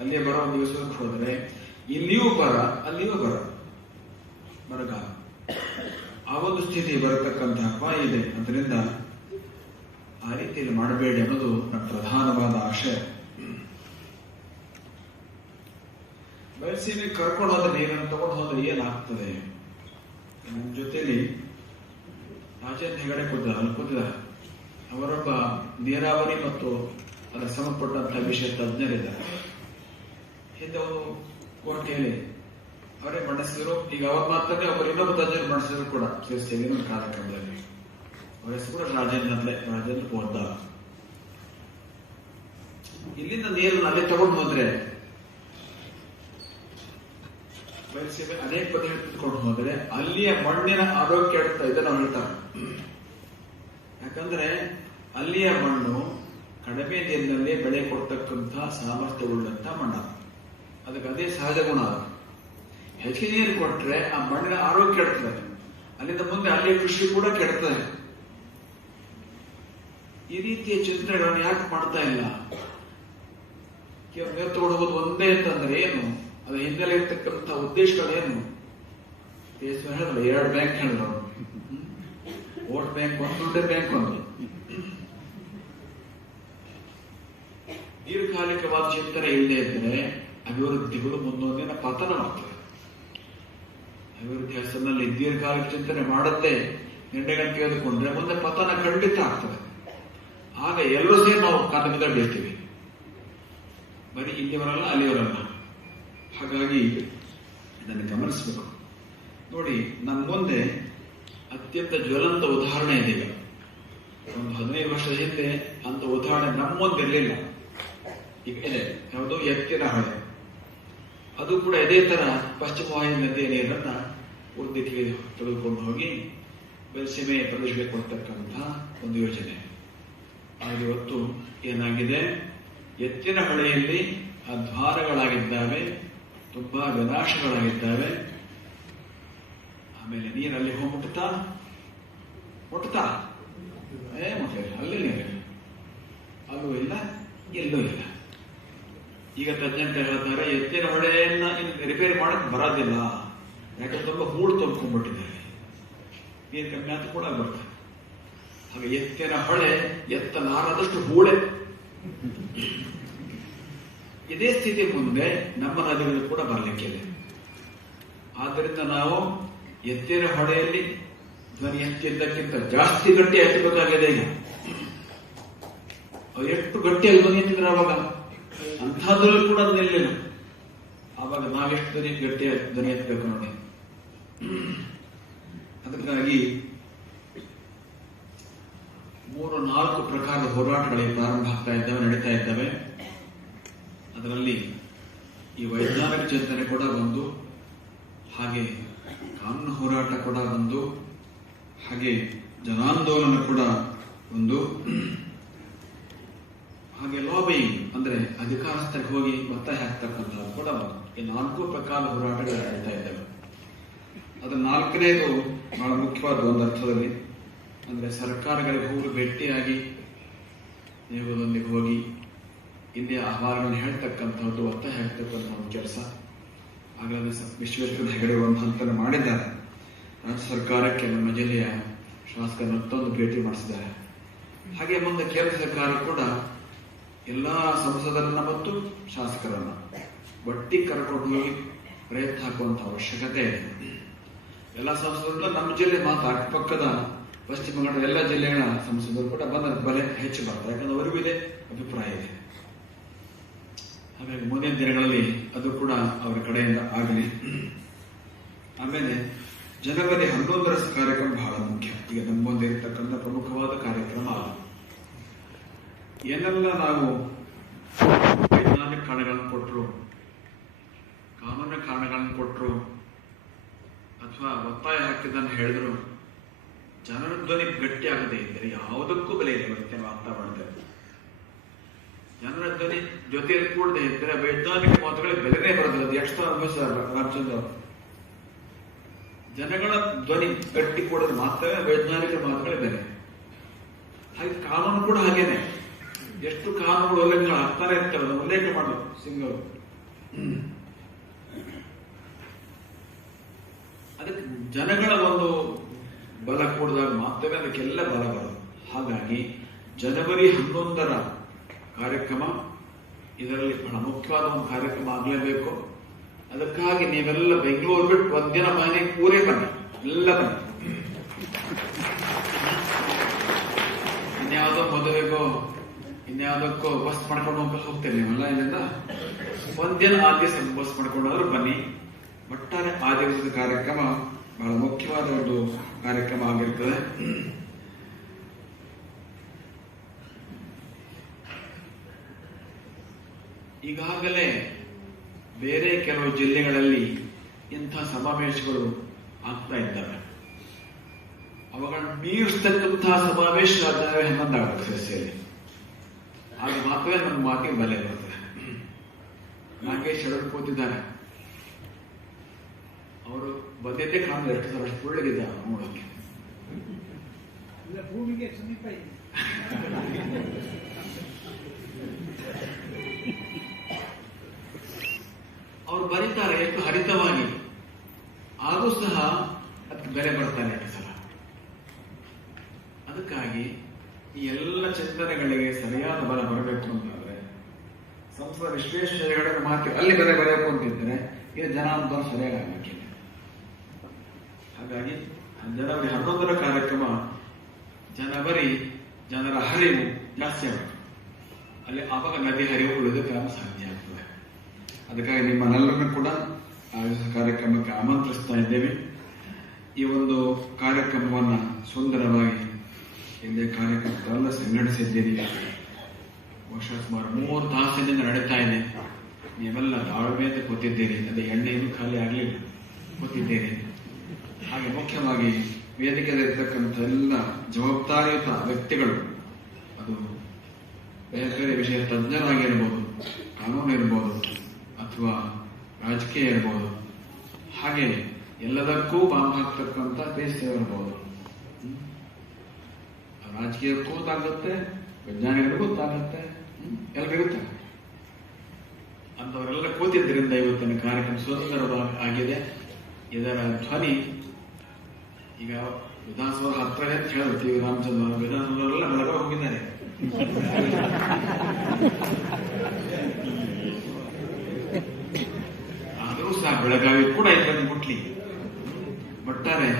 ಅಲ್ಲಿಯೇ ಬರೋ ಒಂದು ದಿವಸ ಹೋದ್ರೆ ಇಲ್ಲಿಯೂ ಬರ, ಅಲ್ಲಿಯೂ ಬರಗಾಲ, ಆ ಒಂದು ಸ್ಥಿತಿ ಬರತಕ್ಕಂಥ ಅಪಾಯ ಇದೆ. ಅದರಿಂದ ಆ ರೀತಿಯಲ್ಲಿ ಮಾಡಬೇಡಿ ಅನ್ನೋದು ನನ್ನ ಪ್ರಧಾನವಾದ ಆಶಯ. ಬಯಲುಸೀಮೆಗೆ ಕರ್ಕೊಂಡು ಹೋದ್ರೆ, ನೀರನ್ನು ತಗೊಂಡು ಹೋದ್ರೆ ಏನಾಗ್ತದೆ? ನಮ್ಮ ಜೊತೆಲಿ ರಾಜೇಂದ್ರ ಹೆಗಡೆ ಕೂತಿದ್ದಾರೆ. ಅವರೊಬ್ಬ ನೀರಾವರಿ ಮತ್ತು ಅದರ ಸಂಬಂಧಪಟ್ಟಂತಹ ವಿಷಯ ತಜ್ಞರಿದ್ದಾರೆ. ಹಿಂದೆ ಅವರು ಕೋಟೆಯಲ್ಲಿ ಅವರೇ ಮಂಡಿಸಿದ್ರು. ಈಗ ಅವ್ರ ಮಾತ್ರನೇ ಒಬ್ಬರು ಇನ್ನೊಬ್ಬ ತಜ್ಞರು ಮಂಡಿಸಿದ್ರು ಕೂಡ ಇನ್ನೊಂದು ಕಾರ್ಯಕ್ರಮದಲ್ಲಿ. ಅವರ ಹೆಸರು ಕೂಡ ರಾಜೇಂದ್ರ ಪೋದ್ದಾರ್. ಇಲ್ಲಿಂದ ನೀರನ್ನು ಅಲ್ಲಿ ತಗೊಂಡು ಹೋದ್ರೆ, ಬಯಲುಸೀಮೆ ಅನೇಕ ಪ್ರದೇಶ ತಿಳ್ಕೊಂಡು ಹೋದ್ರೆ ಅಲ್ಲಿಯ ಮಣ್ಣಿನ ಆರೋಗ್ಯ ಕೆಡ್ತಾ ಇದೆ ನಾವು ಹೇಳ್ತಾರೆ. ಯಾಕಂದ್ರೆ ಅಲ್ಲಿಯ ಮಣ್ಣು ಕಡಿಮೆ ನೀರಿನಲ್ಲಿ ಬೆಳೆ ಕೊಡ್ತಕ್ಕಂಥ ಸಾಮರ್ಥ್ಯವುಳ್ಳಂತ ಮಣ್ಣು, ಅದಕ್ಕೆ ಅದೇ ಸಹಜ ಗುಣ. ಹೆಚ್ಚಿಗೆ ನೀರು ಕೊಟ್ರೆ ಆ ಮಣ್ಣಿನ ಆರೋಗ್ಯ ಕೆಡ್ತದೆ, ಅಲ್ಲಿಂದ ಮುಂದೆ ಅಲ್ಲಿಯ ಕೃಷಿ ಕೂಡ ಕೆಡ್ತದೆ. ಈ ರೀತಿಯ ಚಿಂತನೆಗಳನ್ನು ಯಾಕೆ ಮಾಡ್ತಾ ಇಲ್ಲ? ಕೇವಲ ನೀರು ತಗೊಂಡು ಹೋಗೋದು ಒಂದೇ ಅಂತಂದ್ರೆ ಏನು? ಅದು ಹಿಂದೆಲ್ಲ ಇರ್ತಕ್ಕಂಥ ಉದ್ದೇಶಗಳೇನು? ಹೇಳಿದ್ರು, 2 ಬ್ಯಾಂಕ್ ಹೇಳಿದ್ರು, ವೋಟ್ ಬ್ಯಾಂಕ್ ಒಂದು, ದುಡ್ಡಿನ ಬ್ಯಾಂಕ್ ಒಂದು. ದೀರ್ಘಕಾಲಿಕವಾದ ಚಿಂತನೆ ಇಲ್ಲದೆ ಇದ್ದರೆ ಅಭಿವೃದ್ಧಿಗಳು ಮುಂದೊಂದಿನ ಪತನವಾಗ್ತದೆ. ಅಭಿವೃದ್ಧಿ ಹೆಸರಿನಲ್ಲಿ ದೀರ್ಘಕಾಲಿಕ ಚಿಂತನೆ ಮಾಡುತ್ತೆ ನಿರ್ಣಯಗಳನ್ನು ತೆಗೆದುಕೊಂಡ್ರೆ ಮುಂದೆ ಪತನ ಖಂಡಿತ ಆಗ್ತದೆ. ಆಗ ಎಲ್ಲರೂ ಸೇರಿ ನಾವು ಕಾಲದಿಂದ ಬೀಳ್ತೀವಿ, ಬರೀ ಇಲ್ಲಿವರಲ್ಲ ಅಲ್ಲಿಯವರಲ್ಲ. ಹಾಗಾಗಿ ಇದನ್ನು ಗಮನಿಸಬೇಕು. ನೋಡಿ, ನಮ್ಮ ಮುಂದೆ ಅತ್ಯಂತ ಜ್ವಲಂತ ಉದಾಹರಣೆ ಇದೆ. ಈಗ ಒಂದು 15 ವರ್ಷದ ಹಿಂದೆ ಅಂತ ಉದಾಹರಣೆ ನಮ್ಮ ಮುಂದೆ ಇರಲಿಲ್ಲ, ಈಗ ಇದೆ. ಯಾವುದು? ಎತ್ತಿನ ಹೊಳೆ. ಅದು ಕೂಡ ಇದೇ ತರ ಪಶ್ಚಿಮ ವಾಹಿನಿ ನದಿಯ ನೀರನ್ನ ಉರ್ದಿಕ್ಕೆ ತೆಗೆದುಕೊಂಡು ಹೋಗಿ ಬಯಲುಸೀಮೆ ಪ್ರದೇಶಕ್ಕೆ ಕೊಡ್ತಕ್ಕಂತಹ ಒಂದು ಯೋಜನೆ. ಆಗ ಇವತ್ತು ಏನಾಗಿದೆ, ಎತ್ತಿನ ಹೊಳೆಯಲ್ಲಿ ಅಧ್ವಾರಗಳಾಗಿದ್ದಾವೆ, ತುಂಬಾ ವಿನಾಶಗಳಾಗಿದ್ದಾವೆ. ಆಮೇಲೆ ನೀರಲ್ಲಿ ಹೋಗಿ ಮುಟ್ತಾ ಮುಟ್ಲಿಲ್ಲ, ಅಲ್ಲಿ ನೀರಿಲ್ಲ, ಅಲ್ಲೂ ಇಲ್ಲ, ಎಲ್ಲೂ ಇಲ್ಲ. ಈಗ ತಜ್ಞರು ಹೇಳ್ತಾರೆ, ಎತ್ತಿನ ಹೊಳೆಯನ್ನ ರಿಪೇರಿ ಮಾಡಕ್ ಬರೋದಿಲ್ಲ, ಯಾಕಂದ್ರೆ ತುಂಬಾ ಹೂಳು ತುಂಬಿಕೊಂಡಿದ್ದಾರೆ, ನೀರು ಕಮ್ಮಿ ಅಂತ ಕೂಡ ಬರ್ತದೆ. ಹಾಗೆ ಎತ್ತಿನ ಹೊಳೆ ಎತ್ತಲಾರದಷ್ಟು ಹೂಳೆ. ಇದೇ ಸ್ಥಿತಿ ಮುಂದೆ ನಮ್ಮ ನದಿಗಳು ಕೂಡ ಬರಲಿಕ್ಕಿದೆ. ಆದ್ದರಿಂದ ನಾವು ಎತ್ತಿನ ಹೊಳೆಯಲ್ಲಿ ಧ್ವನಿ ಎತ್ತಿದ್ದಕ್ಕಿಂತ ಜಾಸ್ತಿ ಗಟ್ಟಿ ಎತ್ತಬೇಕಾಗಿದೆ. ಈಗ ಎಷ್ಟು ಗಟ್ಟಿಯಾಗಿ ಧ್ವನಿ ಎತ್ತಿದ್ರೆ ಅವಾಗ ಅಂಥದ್ರಲ್ಲಿ ಕೂಡ ನಿಲ್ಲಿಲ್ಲ. ಆವಾಗ ನಾವೆಷ್ಟು ಗಟ್ಟಿಯ ಧ್ವನಿ ಎತ್ತಬೇಕು ನೋಡಿ. ಅದಕ್ಕಾಗಿ 3-4 ಪ್ರಕಾರದ ಹೋರಾಟಗಳಿಗೆ ಪ್ರಾರಂಭ ಆಗ್ತಾ ಇದ್ದಾವೆ, ನಡೀತಾ ಇದ್ದಾವೆ. ಅದರಲ್ಲಿ ಈ ವೈಜ್ಞಾನಿಕ ಚಿಂತನೆ ಕೂಡ ಒಂದು, ಹಾಗೆ ಕಾನೂನು ಹೋರಾಟ ಕೂಡ ಒಂದು, ಹಾಗೆ ಜನಾಂದೋಲನ ಕೂಡ ಒಂದು, ಹಾಗೆ ಲಾಬಿಂಗ್ ಅಂದ್ರೆ ಅಧಿಕಾರಸ್ಥರಿಗೆ ಹೋಗಿ ಒತ್ತಾಯ ಹಾಕ್ತಕ್ಕಂಥದ್ದು ಕೂಡ ಒಂದು. ಈ 4 ಪ್ರಕಾರದ ಹೋರಾಟಗಳು ನಡೀತಾ ಇದ್ದಾವೆ. ಅದು 4ನೇದು ಬಹಳ ಮುಖ್ಯವಾದ ಒಂದು ಅರ್ಥದಲ್ಲಿ, ಅಂದ್ರೆ ಸರ್ಕಾರಗಳಿಗೆ ಹೋಗಿ ಭೇಟಿಯಾಗಿ ನಿಯೋಗದೊಂದಿಗೆ ಹೋಗಿ ಇಲ್ಲಿ ಅಹವಾಲುಗಳನ್ನು ಹೇಳ್ತಕ್ಕಂಥದ್ದು, ಒತ್ತಾಯ ಹಾಕ್ತಕ್ಕಂಥ ಒಂದು ಕೆಲಸ. ಹಾಗಾಗಿ ವಿಶ್ವೇಶ್ವರ ಹೆಗಡೆ ಒಂದು ಹಂತನ ಮಾಡಿದ್ದಾರೆ. ರಾಜ್ಯ ಸರ್ಕಾರಕ್ಕೆ ನಮ್ಮ ಜಿಲ್ಲೆಯ ಶಾಸಕರ ಮತ್ತೊಂದು ಭೇಟಿ ಮಾಡಿಸಿದ್ದಾರೆ. ಹಾಗೆ ಮುಂದೆ ಕೇಂದ್ರ ಸರ್ಕಾರ ಕೂಡ ಎಲ್ಲಾ ಸಂಸದರನ್ನ ಮತ್ತು ಶಾಸಕರನ್ನ ಒಟ್ಟಿಗೆ ಕರ್ಕೊಂಡು ಹೋಗಿ ಪ್ರಯತ್ನ ಹಾಕುವಂತ ಅವಶ್ಯಕತೆ ಇದೆ. ಎಲ್ಲ ಸಂಸದರು ನಮ್ಮ ಜಿಲ್ಲೆ ಮಾತ್ರ, ಅಕ್ಕಪಕ್ಕದ ಪಶ್ಚಿಮ ಬಂಗಾಳದ ಎಲ್ಲ ಜಿಲ್ಲೆಗಳ ಸಂಸದರು ಕೂಡ ಬಂದ ಬೆಲೆ ಹೆಚ್ಚು ಬರ್ತಾರೆ, ಯಾಕಂದ್ರೆ ಅವರಿಗೂ ಇದೆ ಅಭಿಪ್ರಾಯ ಇದೆ. ಹಾಗಾಗಿ ಮುಂದಿನ ದಿನಗಳಲ್ಲಿ ಅದು ಕೂಡ ಅವರ ಕಡೆಯಿಂದ ಆಗಲಿ. ಆಮೇಲೆ ಜನವರಿ 11ರ ಕಾರ್ಯಕ್ರಮ ಬಹಳ ಮುಖ್ಯ. ಈಗ ನಮ್ಮ ಮುಂದೆ ಇರತಕ್ಕಂಥ ಪ್ರಮುಖವಾದ ಕಾರ್ಯಕ್ರಮ ಅದು. ಏನೆಲ್ಲ ನಾವು ವೈಜ್ಞಾನಿಕ ಕಾರಣಗಳನ್ನು ಕೊಟ್ಟರು, ಕಾನೂನಿನ ಕಾರಣಗಳನ್ನು ಕೊಟ್ಟರು, ಅಥವಾ ಒತ್ತಾಯ ಹಾಕಿದ್ದನ್ನು ಹೇಳಿದ್ರು, ಜನರ ಧ್ವನಿ ಗಟ್ಟಿ ಆಗದೆ ಇದ್ದರೆ ಯಾವುದಕ್ಕೂ ಬೆಲೆ ಇಲ್ಲ. ಇವತ್ತಿನ ವಾತಾವರಣದಲ್ಲಿ ಜನರ ಧ್ವನಿ ಜೊತೆಯಲ್ಲಿ ಕೂಡದೆ ಇದ್ದರೆ ವೈಜ್ಞಾನಿಕ ಮಾತುಗಳಿಗೆ ಬೆಲೆನೇ ಬರೋದಿಲ್ಲ. ಅದು ಎಷ್ಟು ಅನುಭವಿಸಿದ ರಾಮಚಂದ್ರ ಅವರು. ಜನಗಳ ಧ್ವನಿ ಗಟ್ಟಿ ಕೊಡೋದು ಮಾತ್ರ ವೈಜ್ಞಾನಿಕ ಮಾತುಗಳಿಗೆ ಬೆಲೆ. ಹಾಗೆ ಕಾನೂನು ಕೂಡ ಹಾಗೇನೆ. ಎಷ್ಟು ಕಾನೂನುಗಳು ಉಲ್ಲಂಘನೆ ಆಗ್ತಾನೆ ಇರ್ತವೆ, ಅದನ್ನು ಉಲ್ಲೇಖ ಮಾಡೋದು ಸಿಂಗ್ ಅವರು. ಅದಕ್ಕೆ ಜನಗಳ ಒಂದು ಬಲ ಕೂಡಿದಾಗ ಮಾತ್ರವೇ ಅದಕ್ಕೆಲ್ಲ ಬಲ ಬರೋದು. ಹಾಗಾಗಿ ಜನವರಿ 11ರ ಕಾರ್ಯಕ್ರಮ ಇದರಲ್ಲಿ ಬಹಳ ಮುಖ್ಯವಾದ ಒಂದು ಕಾರ್ಯಕ್ರಮ ಆಗಲೇಬೇಕು. ಅದಕ್ಕಾಗಿ ನೀವೆಲ್ಲ ಬೆಂಗಳೂರು ಬಿಟ್ಟು ಒಂದಿನ ಮನೆಗೆ ಊರೇ ಬನ್ನಿ, ಎಲ್ಲ ಬನ್ನಿ. ಇನ್ಯಾವುದೋ ಮದುವೆಗೋ ಇನ್ಯಾವುದಕ್ಕೋ ಬಸ್ ಮಾಡ್ಕೊಂಡು ಹೋಗ್ತೇನೆ ನೀವೆಲ್ಲ. ಇಲ್ಲಿಂದ ಒಂದಿನ ಆ ದಿವಸ ಬಸ್ ಮಾಡ್ಕೊಂಡಾದ್ರೂ ಬನ್ನಿ. ಒಟ್ಟಾರೆ ಆ ದಿವಸದ ಕಾರ್ಯಕ್ರಮ ಬಹಳ ಮುಖ್ಯವಾದ ಒಂದು ಕಾರ್ಯಕ್ರಮ ಆಗಿರ್ತದೆ. ಈಗಾಗಲೇ ಬೇರೆ ಕೆಲವು ಜಿಲ್ಲೆಗಳಲ್ಲಿ ಇಂಥ ಸಮಾವೇಶಗಳು ಆಗ್ತಾ ಇದ್ದಾವೆ. ಅವುಗಳನ್ನು ಮೀರಿಸ್ತಕ್ಕಂತಹ ಸಮಾವೇಶ ಹನ್ನೊಂದಾಗುತ್ತೆ ಸಸ್ಯಲ್ಲಿ. ಆಗ ಮಾತ್ರವೇ ನಮ್ಮ ಮಾತಿಗೆ ಬೆಲೆ ಬರ್ತದೆ. ನಾಗೇಶ್ ಅವರು ಕೂತಿದ್ದಾರೆ, ಅವರು ಬಂದಿದ್ದೇ ಕಾಣಲು ಎಷ್ಟು ಸಲ ಅಷ್ಟು ಒಳ್ಳೆಗಿದೆ ನೋಡೋಕೆ. ಭೂಮಿಗೆ ಸಮೀಪ ಇದೆ. ಅವರು ಬರೀತಾರೆ ಎಷ್ಟು ಹರಿತವಾಗಿ, ಆಗೂ ಸಹ ಅದಕ್ಕೆ ಬೆಲೆ ಬರ್ತಾರೆ ಎಷ್ಟು ಸಲ. ಅದಕ್ಕಾಗಿ ಈ ಎಲ್ಲ ಚಿಂತನೆಗಳಿಗೆ ಸರಿಯಾದ ಬಲ ಬರಬೇಕು ಅಂತಂದ್ರೆ ಸಂಸದ ವಿಶ್ವೇಶ್ವರ ಹೆಗಡೆ ಮಾತು ಅಲ್ಲಿ ಬೆಲೆ ಬರಬೇಕು ಅಂತಿದ್ರೆ ಇದು ಜನಾಂದೋಲನ ಸರಿಯಾಗಿ ಆಗಬೇಕಿಲ್ಲ. ಹಾಗಾಗಿ ಜನವರಿ 11ರ ಕಾರ್ಯಕ್ರಮ ಜನರ ಹರಿವು ಜಾಸ್ತಿ ಆಗುತ್ತೆ. ಅಲ್ಲಿ ಆವಾಗ ನದಿ ಹರಿವು ಉಳಿದಕ್ಕೆ ಸಾಧ್ಯ ಆಗ್ತದೆ. ಅದಕ್ಕಾಗಿ ನಿಮ್ಮನ್ನೆಲ್ಲರನ್ನು ಕೂಡ ಆ ಕಾರ್ಯಕ್ರಮಕ್ಕೆ ಆಮಂತ್ರಿಸ್ತಾ ಇದ್ದೇವೆ. ಈ ಒಂದು ಕಾರ್ಯಕ್ರಮವನ್ನ ಸುಂದರವಾಗಿ ಇಲ್ಲಿ ಕಾರ್ಯಕ್ರಮಗಳೆಲ್ಲ ಸಂಘಟಿಸಿದ್ದೀರಿ. ಬಹುಶಃ ಸುಮಾರು 3 ತಾಸಿನಿಂದ ನಡೀತಾ ಇದೆ. ನೀವೆಲ್ಲ ತಾಳ್ಮೆಯಿಂದ ಕೂತಿದ್ದೀರಿ. ಅದೇ ಎಣ್ಣೆಯನ್ನು ಖಾಲಿ ಆಗಲಿಲ್ಲ, ಕೂತಿದ್ದೀರಿ. ಹಾಗೆ ಮುಖ್ಯವಾಗಿ ವೇದಿಕೆಯಲ್ಲಿರ್ತಕ್ಕಂಥ ಎಲ್ಲ ಜವಾಬ್ದಾರಿಯುತ ವ್ಯಕ್ತಿಗಳು, ಅದು ಬೇರೆ ಬೇರೆ ವಿಷಯ ತಜ್ಞರಾಗಿರ್ಬೋದು, ಕಾನೂನು ಇರ್ಬೋದು, ಅಥವಾ ರಾಜಕೀಯ ಇರ್ಬೋದು, ಹಾಗೆ ಎಲ್ಲದಕ್ಕೂ ಬಾಂಬ್ ಹಾಕ್ತಕ್ಕಂಥ ದೇಶದವರು ಇರ್ಬೋದು. ರಾಜಕೀಯಕ್ಕೂ ಗೊತ್ತಾಗುತ್ತೆ, ವಿಜ್ಞಾನಿಗಳಿಗೂ ಗೊತ್ತಾಗುತ್ತೆ, ಎಲ್ರಿಗುತ್ತೆ. ಅಂತವರೆಲ್ಲ ಕೂತಿದ್ದರಿಂದ ಇವತ್ತಿನ ಕಾರ್ಯಕ್ರಮ ಸುಂದರವಾಗಿ ಆಗಿದೆ. ಇದರ ಧ್ವನಿ ಈಗ ವಿಧಾನಸೌಧ ಹತ್ರ ಅಂತ ಹೇಳ್ತೀವಿ. ರಾಮಚಂದ್ರ ವಿಧಾನಸೌಧರೆಲ್ಲ ಬೆಳಗ್ಗೆ ಹೋಗಿದ್ದಾರೆ. ಆದರೂ ಸಹ ಬೆಳಗಾವಿ ಕೂಡ ಇದನ್ನು ಮುಟ್ಲಿ. ಒಟ್ಟಾರೆ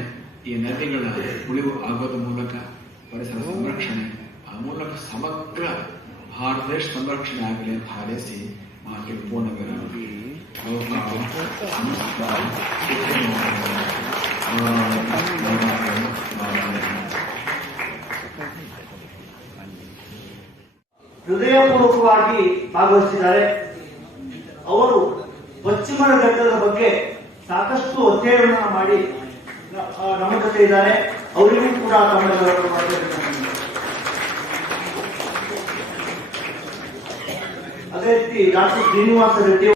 ಈ ನದಿಗಳ ಉಳಿವು ಆಗೋದ ಮೂಲಕ ಪರಿಸರ ಸಂರಕ್ಷಣೆ, ಆ ಮೂಲಕ ಸಮಗ್ರ ಭಾರತ ದೇಶ ಸಂರಕ್ಷಣೆ ಆಗಲಿ ಅಂತ ಹಾರೈಸಿ ಮಾತಿಗೆ ಪೂರ್ಣವಿರಾಮ. ಹೃದಯಪೂರ್ವಕವಾಗಿ ಭಾಗವಹಿಸಿದ್ದಾರೆ. ಅವರು ಪಶ್ಚಿಮ ಘಟ್ಟದ ಬಗ್ಗೆ ಸಾಕಷ್ಟು ಅಧ್ಯಯನ ಮಾಡಿ ನಮ್ಮ ಜೊತೆ ಇದ್ದಾರೆ. ಅವರಿಗೂ ಕೂಡ ತಮ್ಮೆಲ್ಲರನ್ನು ಮಾತಾಡಬೇಕು. ಅದೇ ರೀತಿ ಡಾಕ್ಟರ್ ಶ್ರೀನಿವಾಸ ರೆಡ್ಡಿ